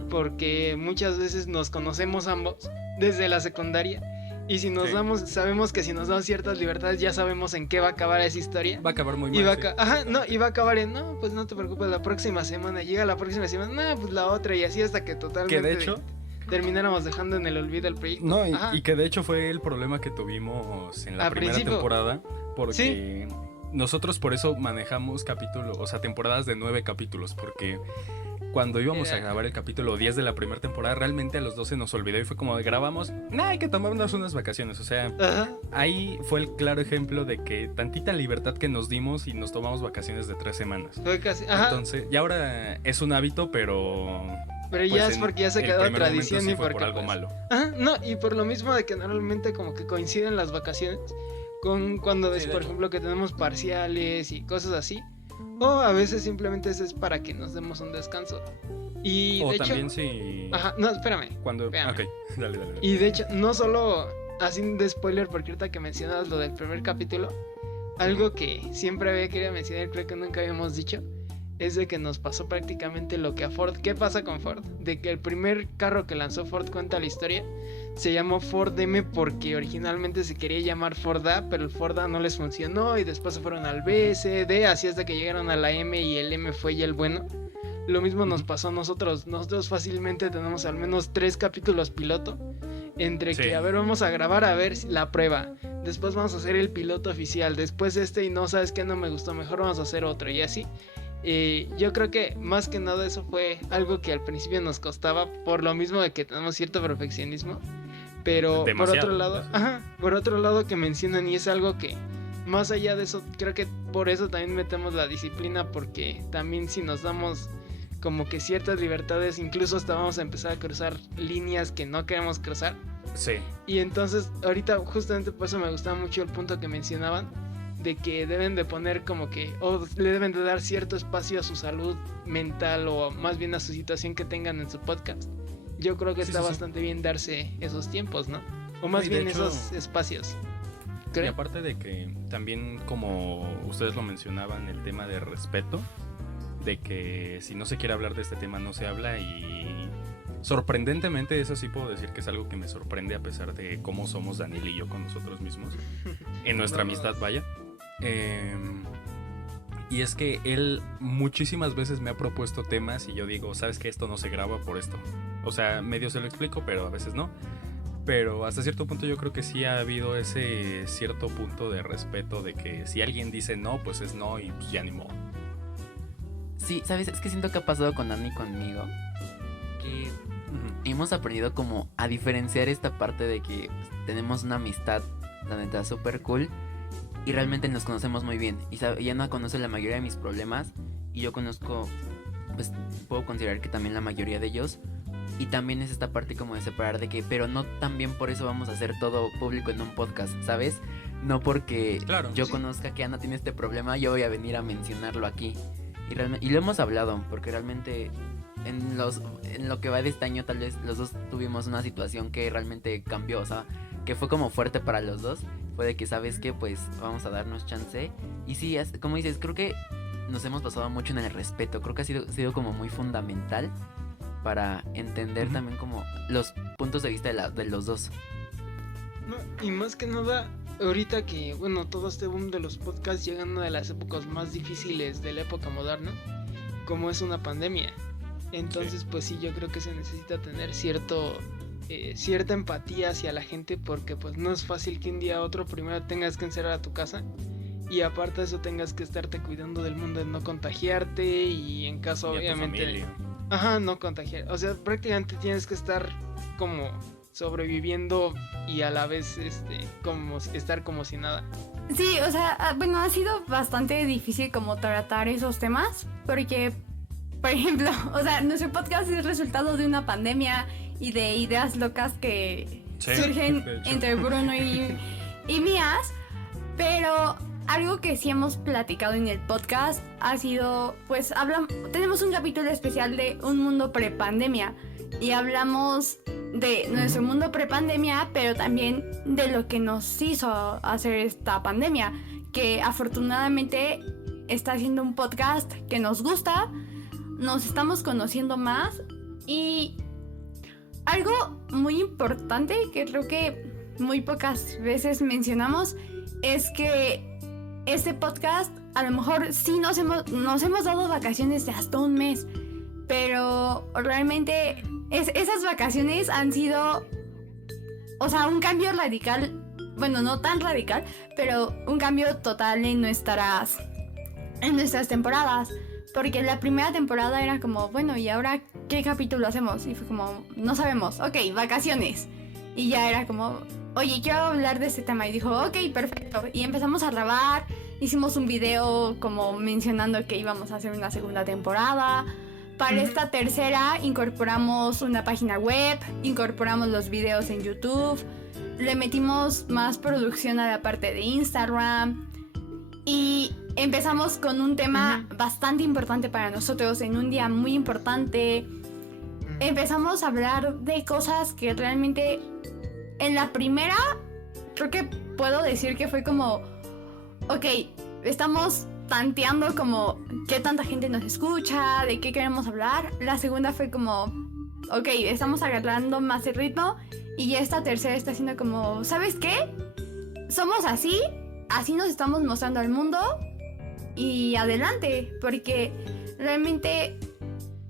Porque muchas veces nos conocemos ambos desde la secundaria. Y si nos sabemos que si nos damos ciertas libertades, ya sabemos en qué va a acabar esa historia. Va a acabar muy mal. Y va a acabar en, no, pues no te preocupes, la próxima semana. Llega la próxima semana, no, pues la otra. Y así hasta que totalmente Que de hecho termináramos dejando en el olvido el proyecto. No, y que de hecho fue el problema que tuvimos en la primera temporada. Porque nosotros por eso manejamos capítulos, o sea, temporadas de 9 capítulos. Porque cuando íbamos a grabar el capítulo 10 de la primera temporada, realmente a los 12 nos olvidó y fue como de grabamos, hay que tomarnos unas vacaciones. O sea, ahí fue el claro ejemplo de que tantita libertad que nos dimos y nos tomamos vacaciones de 3 semanas. Fue casi, Entonces, y ahora es un hábito, pero pues ya es porque ya se quedó tradición sí y fue porque por algo malo. No, y por lo mismo de que normalmente como que coinciden las vacaciones con cuando por ejemplo que tenemos parciales y cosas así. O a veces simplemente eso es para que nos demos un descanso. Y o de también hecho, sí. No, espérame. Ok, dale. Y de hecho, no solo así de spoiler, porque ahorita que mencionas lo del primer capítulo, algo que siempre había querido mencionar, creo que nunca habíamos dicho, es de que nos pasó prácticamente lo que a Ford. ¿Qué pasa con Ford? De que el primer carro que lanzó Ford, cuenta la historia, se llamó Ford M porque originalmente se quería llamar Ford A, pero el Ford A no les funcionó y después se fueron al B, C, D, así hasta que llegaron a la M y el M fue ya el bueno. Lo mismo nos pasó a nosotros. Nosotros fácilmente tenemos al menos 3 capítulos piloto. Entre que, a ver, vamos a grabar a ver la prueba. Después vamos a hacer el piloto oficial. Después y no, ¿sabes qué? No me gustó, mejor vamos a hacer otro y así. Yo creo que más que nada eso fue algo que al principio nos costaba por lo mismo de que tenemos cierto perfeccionismo. Pero por otro lado que mencionan, y es algo que más allá de eso, creo que por eso también metemos la disciplina, porque también si nos damos como que ciertas libertades, incluso hasta vamos a empezar a cruzar líneas que no queremos cruzar. Sí. Y entonces ahorita justamente por eso me gustaba mucho el punto que mencionaban, de que deben de poner como que, o le deben de dar cierto espacio a su salud mental, o más bien a su situación que tengan en su podcast. Yo creo que está bastante bien darse esos tiempos, ¿no? O más bien hecho, esos espacios. ¿Cree? Y aparte de que también, como ustedes lo mencionaban, el tema de respeto, de que si no se quiere hablar de este tema no se habla, y sorprendentemente eso sí puedo decir que es algo que me sorprende a pesar de cómo somos Daniel y yo con nosotros mismos, en nuestra amistad, vaya. Y es que él muchísimas veces me ha propuesto temas y yo digo, ¿sabes qué? Esto no se graba por esto. O sea, medio se lo explico, pero a veces no. Pero hasta cierto punto yo creo que sí ha habido ese cierto punto de respeto de que si alguien dice no, pues es no y pues ya ni modo. Sí, ¿sabes? Es que siento que ha pasado con Dani y conmigo que hemos aprendido como a diferenciar esta parte de que tenemos una amistad, la neta, súper cool, y realmente nos conocemos muy bien. Y ella no conoce la mayoría de mis problemas y yo conozco, pues puedo considerar que también la mayoría de ellos. Y también es esta parte como de separar de que, pero no también por eso vamos a hacer todo público en un podcast, ¿sabes? No porque yo conozca que Ana tiene este problema, yo voy a venir a mencionarlo aquí. Y lo hemos hablado, porque realmente en lo que va de este año tal vez los dos tuvimos una situación que realmente cambió, o sea, que fue como fuerte para los dos. Fue de que, ¿sabes qué? Pues vamos a darnos chance. Y sí, como dices, creo que nos hemos pasado mucho en el respeto. Creo que ha sido como muy fundamental para entender también como los puntos de vista de los dos. No, y más que nada, ahorita que, bueno, todo este boom de los podcasts llega en una de las épocas más difíciles de la época moderna. como es una pandemia. Entonces, pues sí, yo creo que se necesita tener cierta empatía hacia la gente, porque pues no es fácil que un día a otro primero tengas que encerrar a tu casa y aparte de eso tengas que estarte cuidando del mundo de no contagiarte y en caso Y a tu obviamente familia. no contagiar, o sea, prácticamente tienes que estar como sobreviviendo y a la vez como estar como si nada. Sí, o sea, bueno, ha sido bastante difícil como tratar esos temas, porque, por ejemplo, o sea, nuestro podcast es resultado de una pandemia y de ideas locas que Sí, surgen de hecho. entre Bruno y mías, pero algo que sí hemos platicado en el podcast ha sido, pues, tenemos un capítulo especial de un mundo prepandemia y hablamos de nuestro mundo prepandemia, pero también de lo que nos hizo hacer esta pandemia, que afortunadamente está siendo un podcast que nos gusta, nos estamos conociendo más y algo muy importante que creo que muy pocas veces mencionamos es que este podcast a lo mejor sí nos hemos dado vacaciones de hasta un mes, pero realmente esas vacaciones han sido, o sea, un cambio radical, bueno, no tan radical, pero un cambio total en nuestras temporadas, porque la primera temporada era como, bueno, ¿y ahora qué capítulo hacemos? Y fue como, no sabemos, ok, vacaciones, y ya era como, oye, quiero hablar de este tema, y dijo, ok, perfecto, y empezamos a grabar, hicimos un video como mencionando que íbamos a hacer una segunda temporada. Para esta tercera incorporamos una página web, incorporamos los videos en YouTube, le metimos más producción a la parte de Instagram y empezamos con un tema bastante importante para nosotros en un día muy importante. Empezamos a hablar de cosas que realmente en la primera creo que puedo decir que fue como, ok, estamos tanteando como qué tanta gente nos escucha, de qué queremos hablar. La segunda fue como, ok, estamos agarrando más el ritmo. Y esta tercera está siendo como, ¿sabes qué? Somos así nos estamos mostrando al mundo y adelante, porque realmente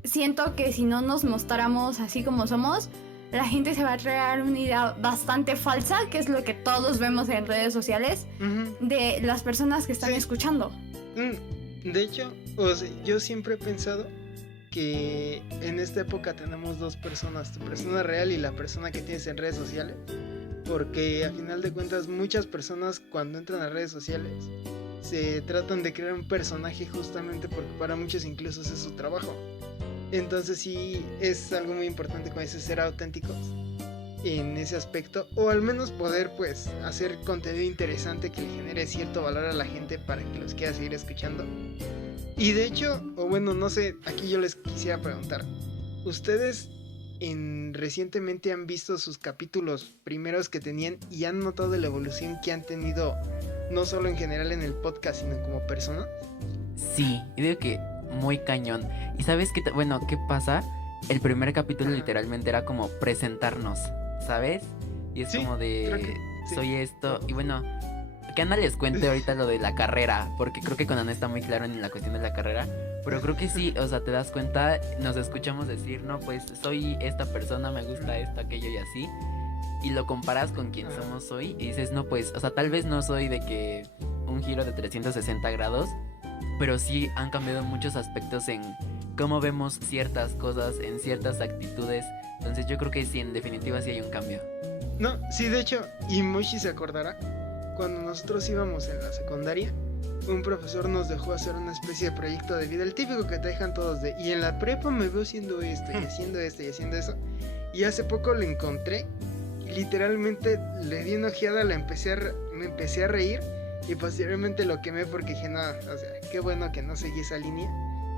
siento que si no nos mostráramos así como somos, la gente se va a crear una idea bastante falsa, que es lo que todos vemos en redes sociales, de las personas que están escuchando. De hecho, o sea, yo siempre he pensado que en esta época tenemos dos personas, tu persona real y la persona que tienes en redes sociales, porque a final de cuentas muchas personas cuando entran a redes sociales se tratan de crear un personaje justamente porque para muchos incluso ese es su trabajo. Entonces sí es algo muy importante, como dices, ser auténticos en ese aspecto, o al menos poder pues hacer contenido interesante que le genere cierto valor a la gente para que los quiera seguir escuchando. Y de hecho, o bueno, no sé, aquí yo les quisiera preguntar, ¿ustedes recientemente han visto sus capítulos primeros que tenían y han notado la evolución que han tenido, no solo en general en el podcast, sino como personas? Sí, yo digo que muy cañón. ¿Y sabes qué? Bueno, ¿qué pasa? El primer capítulo literalmente era como presentarnos, ¿sabes? Y es Sí, como creo de, que sí. soy esto. Y bueno, que Ana les cuente ahorita lo de la carrera, porque creo que con Ana está muy claro en la cuestión de la carrera. Pero creo que sí, o sea, te das cuenta, nos escuchamos decir, no, pues soy esta persona, me gusta esto, aquello y así. Y lo comparas con quien somos hoy y dices, no, pues, o sea, tal vez no soy de que un giro de 360 grados, pero sí han cambiado muchos aspectos en cómo vemos ciertas cosas, en ciertas actitudes. Entonces yo creo que sí, en definitiva sí hay un cambio. No, sí, de hecho, y Moshi se acordará, cuando nosotros íbamos en la secundaria, un profesor nos dejó hacer una especie de proyecto de vida, el típico que te dejan todos de, y en la prepa me veo haciendo esto, y haciendo esto, y haciendo eso. Y hace poco lo encontré, y literalmente le di una ojeada, me empecé a reír, y posteriormente lo quemé porque dije, no, o sea, qué bueno que no seguí esa línea.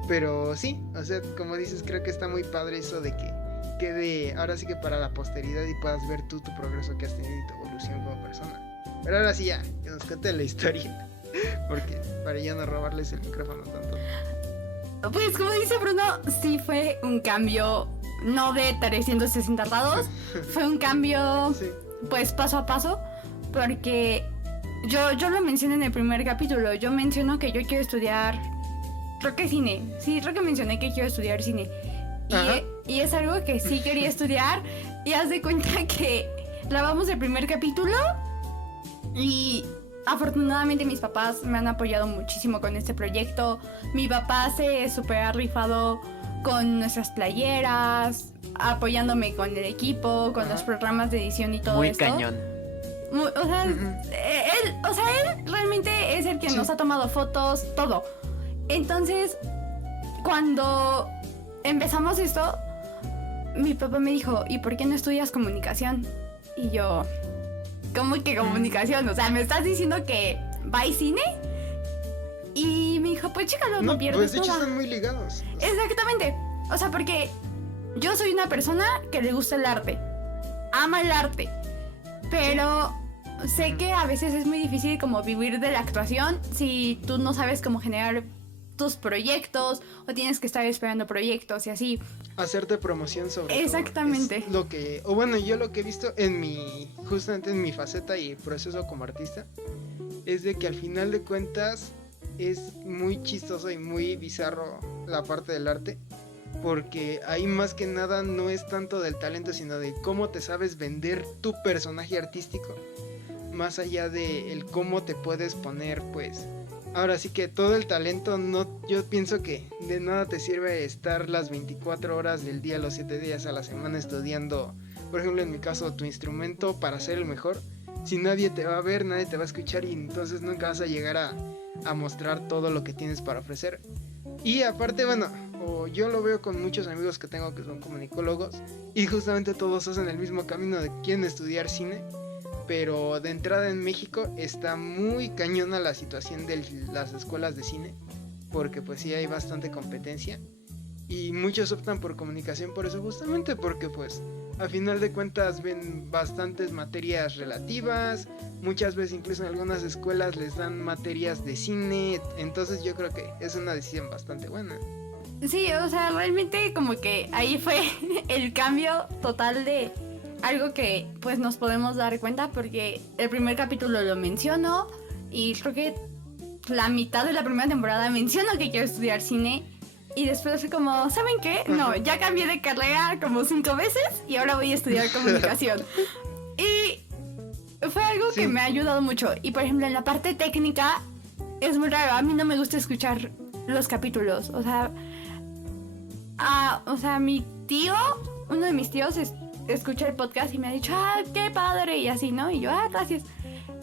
Pero sí, o sea, como dices, creo que está muy padre eso de que quede ahora sí que para la posteridad y puedas ver tú tu progreso que has tenido y tu evolución como persona. Pero ahora sí ya, que nos cuente la historia, porque para ya no robarles el micrófono tanto. Pues como dice Bruno, sí fue un cambio, no de 360 grados, fue un cambio Sí. pues paso a paso, porque yo lo mencioné en el primer capítulo, yo menciono que yo quiero estudiar creo que cine. Sí, creo que mencioné que quiero estudiar cine. Y es algo que sí quería estudiar. Y haz de cuenta que grabamos el primer capítulo. Y afortunadamente mis papás me han apoyado muchísimo con este proyecto. Mi papá se super ha rifado con nuestras playeras, apoyándome con el equipo, con los programas de edición y todo muy esto. Cañón. O sea, él realmente es el que nos ha tomado fotos, todo. Entonces, cuando empezamos esto, mi papá me dijo, ¿y por qué no estudias comunicación? Y yo, ¿cómo que comunicación? O sea, ¿me estás diciendo que va y cine? Y me dijo, pues chécalo, no pierdes pues de hecho nada. están muy ligados. Exactamente. O sea, porque yo soy una persona que le gusta el arte. Ama el arte. Pero sé que a veces es muy difícil como vivir de la actuación si tú no sabes cómo generar tus proyectos o tienes que estar esperando proyectos y así. Hacerte promoción sobre Exactamente. todo. Es lo que, o bueno, yo lo que he visto justamente en mi faceta y proceso como artista, es de que al final de cuentas es muy chistoso y muy bizarro la parte del arte, porque ahí más que nada no es tanto del talento, sino de cómo te sabes vender tu personaje artístico, más allá de el cómo te puedes poner, pues. Ahora sí que todo el talento, no, yo pienso que de nada te sirve estar las 24 horas del día, los 7 días a la semana estudiando, por ejemplo en mi caso, tu instrumento para ser el mejor, si nadie te va a ver, nadie te va a escuchar y entonces nunca vas a llegar a mostrar todo lo que tienes para ofrecer. Y aparte, bueno, yo lo veo con muchos amigos que tengo que son comunicólogos y justamente todos hacen el mismo camino de quieren estudiar cine. Pero de entrada en México está muy cañona la situación de las escuelas de cine, porque pues sí hay bastante competencia y muchos optan por comunicación por eso, justamente porque pues a final de cuentas ven bastantes materias relativas, muchas veces incluso en algunas escuelas les dan materias de cine, entonces yo creo que es una decisión bastante buena. Sí, o sea, realmente como que ahí fue el cambio total de algo que pues nos podemos dar cuenta, porque el primer capítulo lo menciono y creo que la mitad de la primera temporada menciono que quiero estudiar cine y después fue como, ¿saben qué? No, ya cambié de carrera como 5 veces y ahora voy a estudiar comunicación. Y fue algo que me ha ayudado mucho. Y por ejemplo en la parte técnica es muy raro, a mí no me gusta escuchar los capítulos, o sea, mi tío, uno de mis tíos escucha el podcast y me ha dicho, qué padre, y así, ¿no? Y yo, gracias.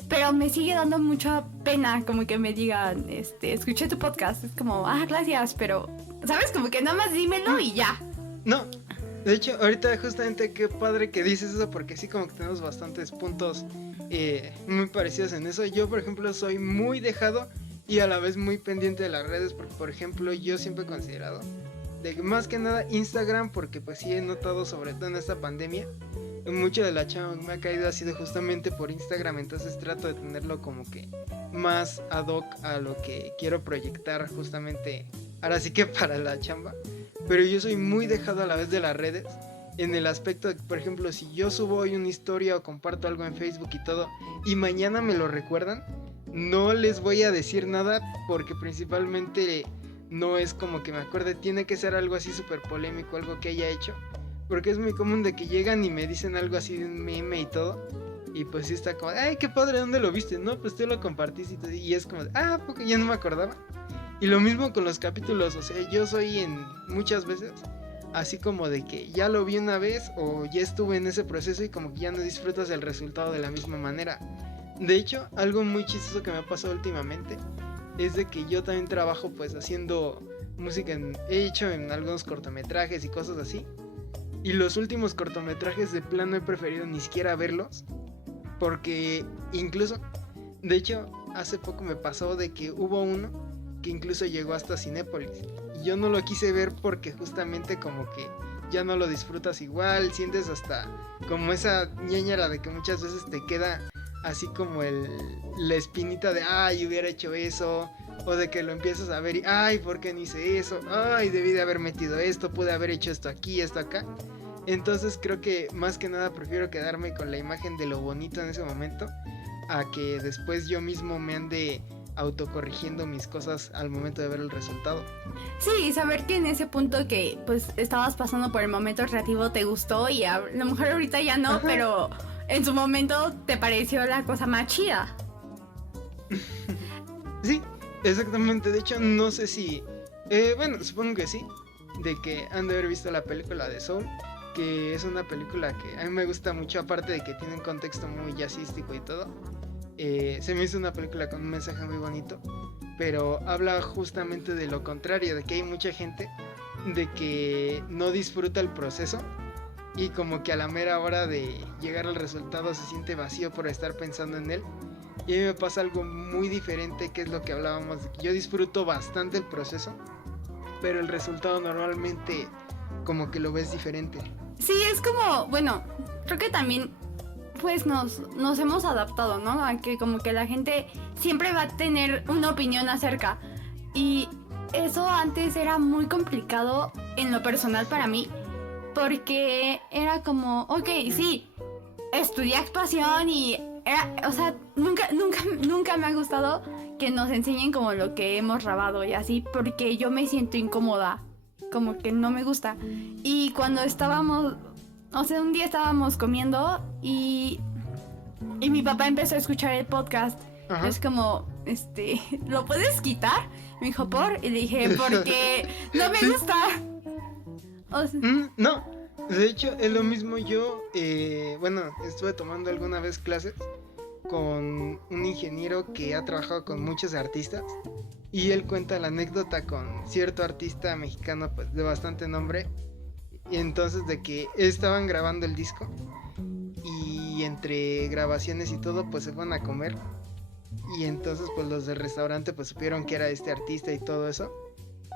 Pero me sigue dando mucha pena como que me digan, escuché tu podcast. Es como, gracias, pero, ¿sabes? Como que nada más dímelo y ya. No, de hecho, ahorita justamente qué padre que dices eso, porque sí como que tenemos bastantes puntos muy parecidos en eso. Yo, por ejemplo, soy muy dejado y a la vez muy pendiente de las redes, porque, por ejemplo, yo siempre he considerado más que nada Instagram, porque pues sí he notado, sobre todo en esta pandemia, mucho de la chamba que me ha caído ha sido justamente por Instagram, entonces trato de tenerlo como que más ad hoc a lo que quiero proyectar justamente, ahora sí que para la chamba, pero yo soy muy dejado a la vez de las redes, en el aspecto de que, por ejemplo, si yo subo hoy una historia o comparto algo en Facebook y todo, y mañana me lo recuerdan, no les voy a decir nada, porque principalmente no es como que me acuerde, tiene que ser algo así súper polémico, algo que haya hecho, porque es muy común de que llegan y me dicen algo así de un meme y todo, y pues sí está como, ay, qué padre, ¿dónde lo viste? No, pues tú lo compartiste y es como, porque ya no me acordaba. Y lo mismo con los capítulos, o sea, yo soy muchas veces así como de que ya lo vi una vez o ya estuve en ese proceso y como que ya no disfrutas del resultado de la misma manera. De hecho, algo muy chistoso que me ha pasado últimamente es de que yo también trabajo pues haciendo música, he hecho en algunos cortometrajes y cosas así, y los últimos cortometrajes de plano he preferido ni siquiera verlos, porque incluso, de hecho, hace poco me pasó de que hubo uno que incluso llegó hasta Cinépolis, y yo no lo quise ver porque justamente como que ya no lo disfrutas igual, sientes hasta como esa ñañara de que muchas veces te queda así como la espinita de hubiera hecho eso, o de que lo empiezas a ver y ¿por qué no hice eso? Debí de haber metido esto, pude haber hecho esto aquí, esto acá. Entonces creo que más que nada prefiero quedarme con la imagen de lo bonito en ese momento, a que después yo mismo me ande autocorrigiendo mis cosas al momento de ver el resultado. Sí, y saber que en ese punto que pues estabas pasando por el momento creativo te gustó y a lo mejor ahorita ya no, ajá, pero en su momento te pareció la cosa más chida. Sí, exactamente. De hecho, no sé si... bueno, supongo que sí. De que han de haber visto la película de Soul, que es una película que a mí me gusta mucho, aparte de que tiene un contexto muy jazzístico y todo. Se me hizo una película con un mensaje muy bonito, pero habla justamente de lo contrario, de que hay mucha gente de que no disfruta el proceso y como que a la mera hora de llegar al resultado se siente vacío por estar pensando en él. Y a mí me pasa algo muy diferente, que es lo que hablábamos, de que yo disfruto bastante el proceso, pero el resultado normalmente como que lo ves diferente. Sí, es como, bueno, creo que también pues nos hemos adaptado, ¿no? A que como que la gente siempre va a tener una opinión acerca. Y eso antes era muy complicado en lo personal para mí, porque era como, ok, sí, estudié actuación y era, o sea, nunca me ha gustado que nos enseñen como lo que hemos grabado y así, porque yo me siento incómoda, como que no me gusta. Y cuando estábamos, o sea, un día estábamos comiendo y mi papá empezó a escuchar el podcast. Ajá. Es como, ¿lo puedes quitar? Me dijo, ¿por? Y le dije, porque no me gusta. O sea, no, de hecho es lo mismo. Yo, bueno, estuve tomando alguna vez clases con un ingeniero que ha trabajado con muchos artistas y él cuenta la anécdota con cierto artista mexicano pues de bastante nombre, y entonces de que estaban grabando el disco y entre grabaciones y todo pues se fueron a comer, y entonces pues los del restaurante pues supieron que era este artista y todo eso,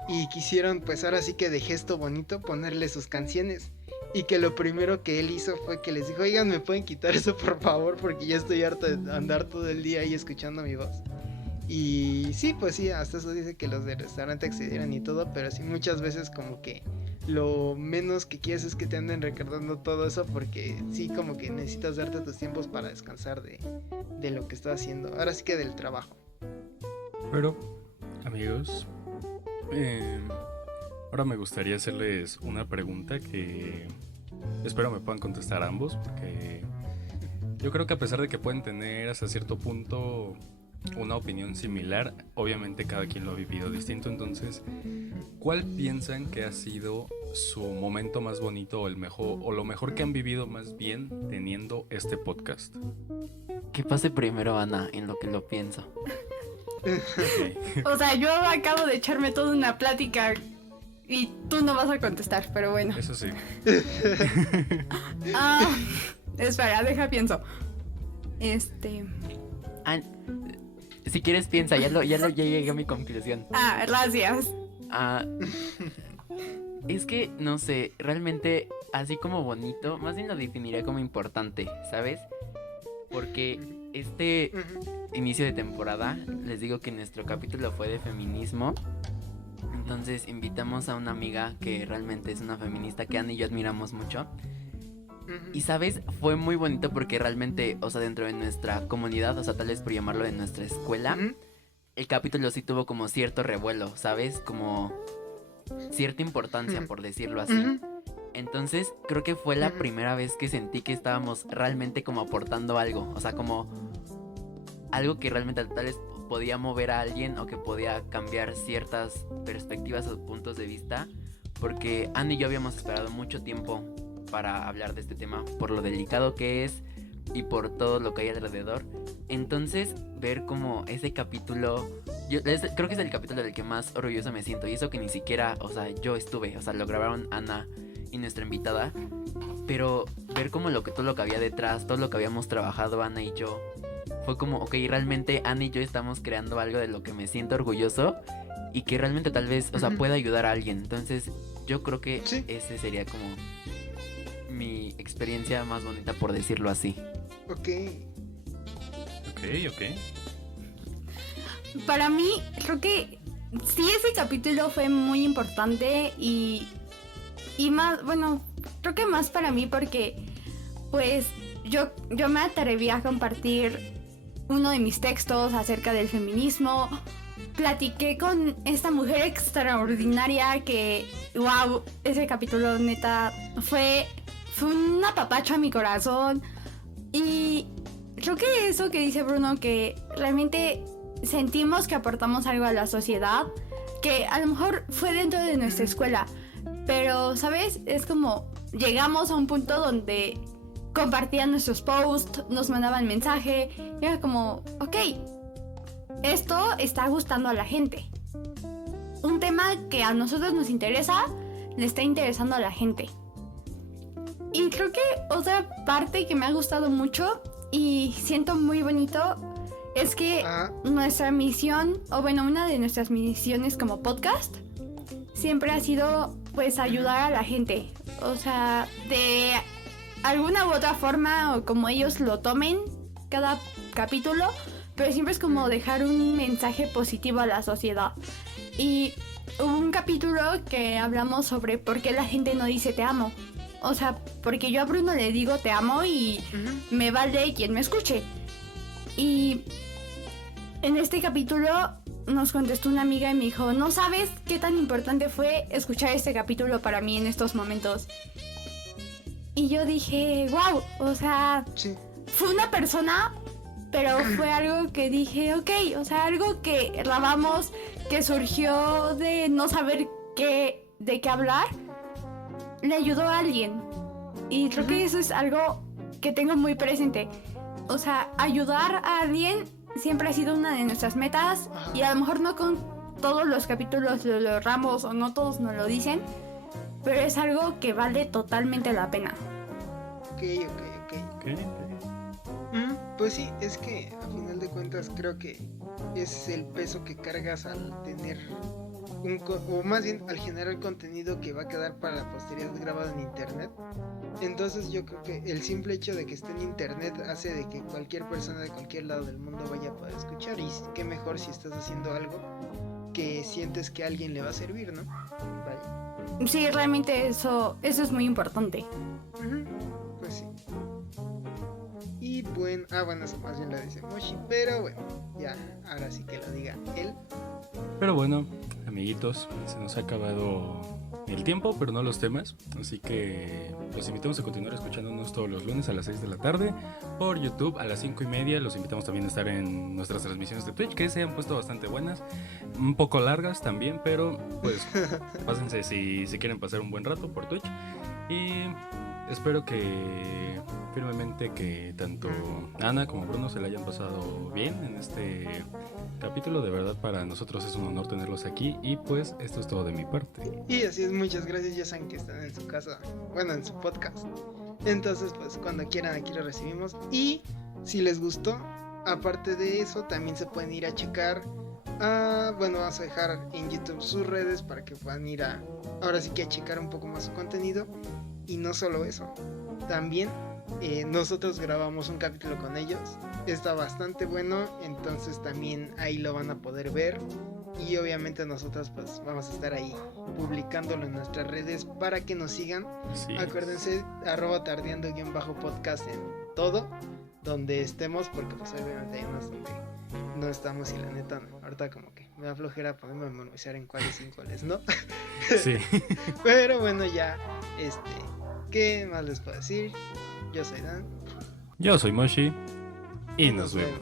y quisieron pues ahora sí que de gesto bonito ponerle sus canciones. Y que lo primero que él hizo fue que les dijo, oigan, ¿me pueden quitar eso por favor? Porque ya estoy harto de andar todo el día ahí escuchando mi voz. Y sí, pues sí, hasta eso dice que los del restaurante accedieron y todo, pero sí muchas veces como que lo menos que quieres es que te anden recordando todo eso, porque sí como que necesitas darte tus tiempos para descansar de lo que estás haciendo. Ahora sí que del trabajo. Pero, amigos, ahora me gustaría hacerles una pregunta que espero me puedan contestar ambos, porque yo creo que a pesar de que pueden tener hasta cierto punto una opinión similar, obviamente cada quien lo ha vivido distinto. Entonces, ¿cuál piensan que ha sido su momento más bonito o el mejor, o lo mejor que han vivido más bien teniendo este podcast? Que pase primero Ana, en lo que lo pienso. Okay. O sea, yo acabo de echarme toda una plática y tú no vas a contestar, pero bueno. Eso sí. Espera, pienso. Si quieres piensa, ya llegué a mi conclusión. Gracias. Es que, no sé, realmente así como bonito, más bien lo definiría como importante, ¿sabes? Porque inicio de temporada, les digo que nuestro capítulo fue de feminismo. Entonces invitamos a una amiga que realmente es una feminista que Ana y yo admiramos mucho. Y sabes, fue muy bonito porque realmente, o sea, dentro de nuestra comunidad, o sea, tal vez por llamarlo de nuestra escuela, el capítulo sí tuvo como cierto revuelo, ¿sabes? Como cierta importancia, por decirlo así. Entonces creo que fue la primera vez que sentí que estábamos realmente como aportando algo, o sea, como algo que realmente tal vez podía mover a alguien o que podía cambiar ciertas perspectivas o puntos de vista, porque Ana y yo habíamos esperado mucho tiempo para hablar de este tema por lo delicado que es y por todo lo que hay alrededor. Entonces ver como ese capítulo, creo que es el capítulo del que más orgulloso me siento, y eso que ni siquiera, o sea, yo estuve, o sea, lo grabaron Ana y nuestra invitada, pero ver como todo lo que había detrás, todo lo que habíamos trabajado Ana y yo, fue como, ok, realmente Ana y yo estamos creando algo de lo que me siento orgulloso y que realmente tal vez, o sea, pueda ayudar a alguien. Entonces yo creo que ese sería como mi experiencia más bonita, por decirlo así. Ok. Para mí, creo que sí, ese capítulo fue muy importante y más, bueno, creo que más para mí porque pues yo me atreví a compartir uno de mis textos acerca del feminismo. Platiqué con esta mujer extraordinaria que, wow, ese capítulo neta fue un apapacho a mi corazón. Y creo que eso que dice Bruno, que realmente sentimos que aportamos algo a la sociedad, que a lo mejor fue dentro de nuestra escuela, pero, ¿sabes? Es como llegamos a un punto donde compartían nuestros posts, nos mandaban mensaje, y era como, ok, esto está gustando a la gente. Un tema que a nosotros nos interesa, le está interesando a la gente. Y creo que otra parte que me ha gustado mucho y siento muy bonito es que nuestra misión, o bueno, una de nuestras misiones como podcast, siempre ha sido pues ayudar a la gente. O sea, de alguna u otra forma, o como ellos lo tomen, cada capítulo, pero siempre es como dejar un mensaje positivo a la sociedad. Y hubo un capítulo que hablamos sobre por qué la gente no dice te amo. O sea, porque yo a Bruno le digo te amo y me vale quien me escuche. Y en este capítulo nos contestó una amiga y me dijo, no sabes qué tan importante fue escuchar este capítulo para mí en estos momentos. Y yo dije, wow, o sea, sí. Fue una persona, pero fue algo que dije, ok, o sea, algo que grabamos, que surgió de no saber de qué hablar, le ayudó a alguien. Y creo que eso es algo que tengo muy presente. O sea, ayudar a alguien siempre ha sido una de nuestras metas, y a lo mejor no con todos los capítulos lo logramos, o no todos nos lo dicen, pero es algo que vale totalmente la pena. Ok. Pues sí, es que a final de cuentas creo que es el peso que cargas al tener o más bien al generar contenido que va a quedar para la posteridad grabado en internet. Entonces yo creo que el simple hecho de que esté en internet hace de que cualquier persona de cualquier lado del mundo vaya a poder escuchar, y qué mejor si estás haciendo algo que sientes que a alguien le va a servir, ¿no? Vaya. Sí, realmente eso es muy importante. Pues sí. Y bueno, eso más bien lo dice Moshi, pero bueno, ya, ahora sí que lo diga él. Pero bueno, amiguitos, se nos ha acabado el tiempo, pero no los temas, así que los invitamos a continuar escuchándonos todos los lunes a las 6 de la tarde por YouTube a las 5:30. Los invitamos también a estar en nuestras transmisiones de Twitch, que se han puesto bastante buenas, un poco largas también, pero pues pásense si quieren pasar un buen rato por Twitch. Y espero que firmemente que tanto Ana como Bruno se la hayan pasado bien en este capítulo. De verdad, para nosotros es un honor tenerlos aquí, y pues esto es todo de mi parte. Y así es, muchas gracias. Ya saben que están en su casa, bueno, en su podcast. Entonces pues cuando quieran aquí los recibimos, y si les gustó, aparte de eso también se pueden ir a checar vamos a dejar en YouTube sus redes para que puedan ir ahora sí que a checar un poco más su contenido. Y no solo eso, también nosotros grabamos un capítulo con ellos, está bastante bueno, entonces también ahí lo van a poder ver. Y obviamente nosotros pues vamos a estar ahí publicándolo en nuestras redes para que nos sigan. Sí. Acuérdense, @tardeando_podcast en todo donde estemos, porque pues obviamente hay unos donde no estamos, y la neta ahorita como que me da flojera ponerme a memorizar en cuáles y en cuáles no. Sí. Pero bueno, ya ¿qué más les puedo decir? Yo soy Dan. Yo soy Moshi. Y nos vemos.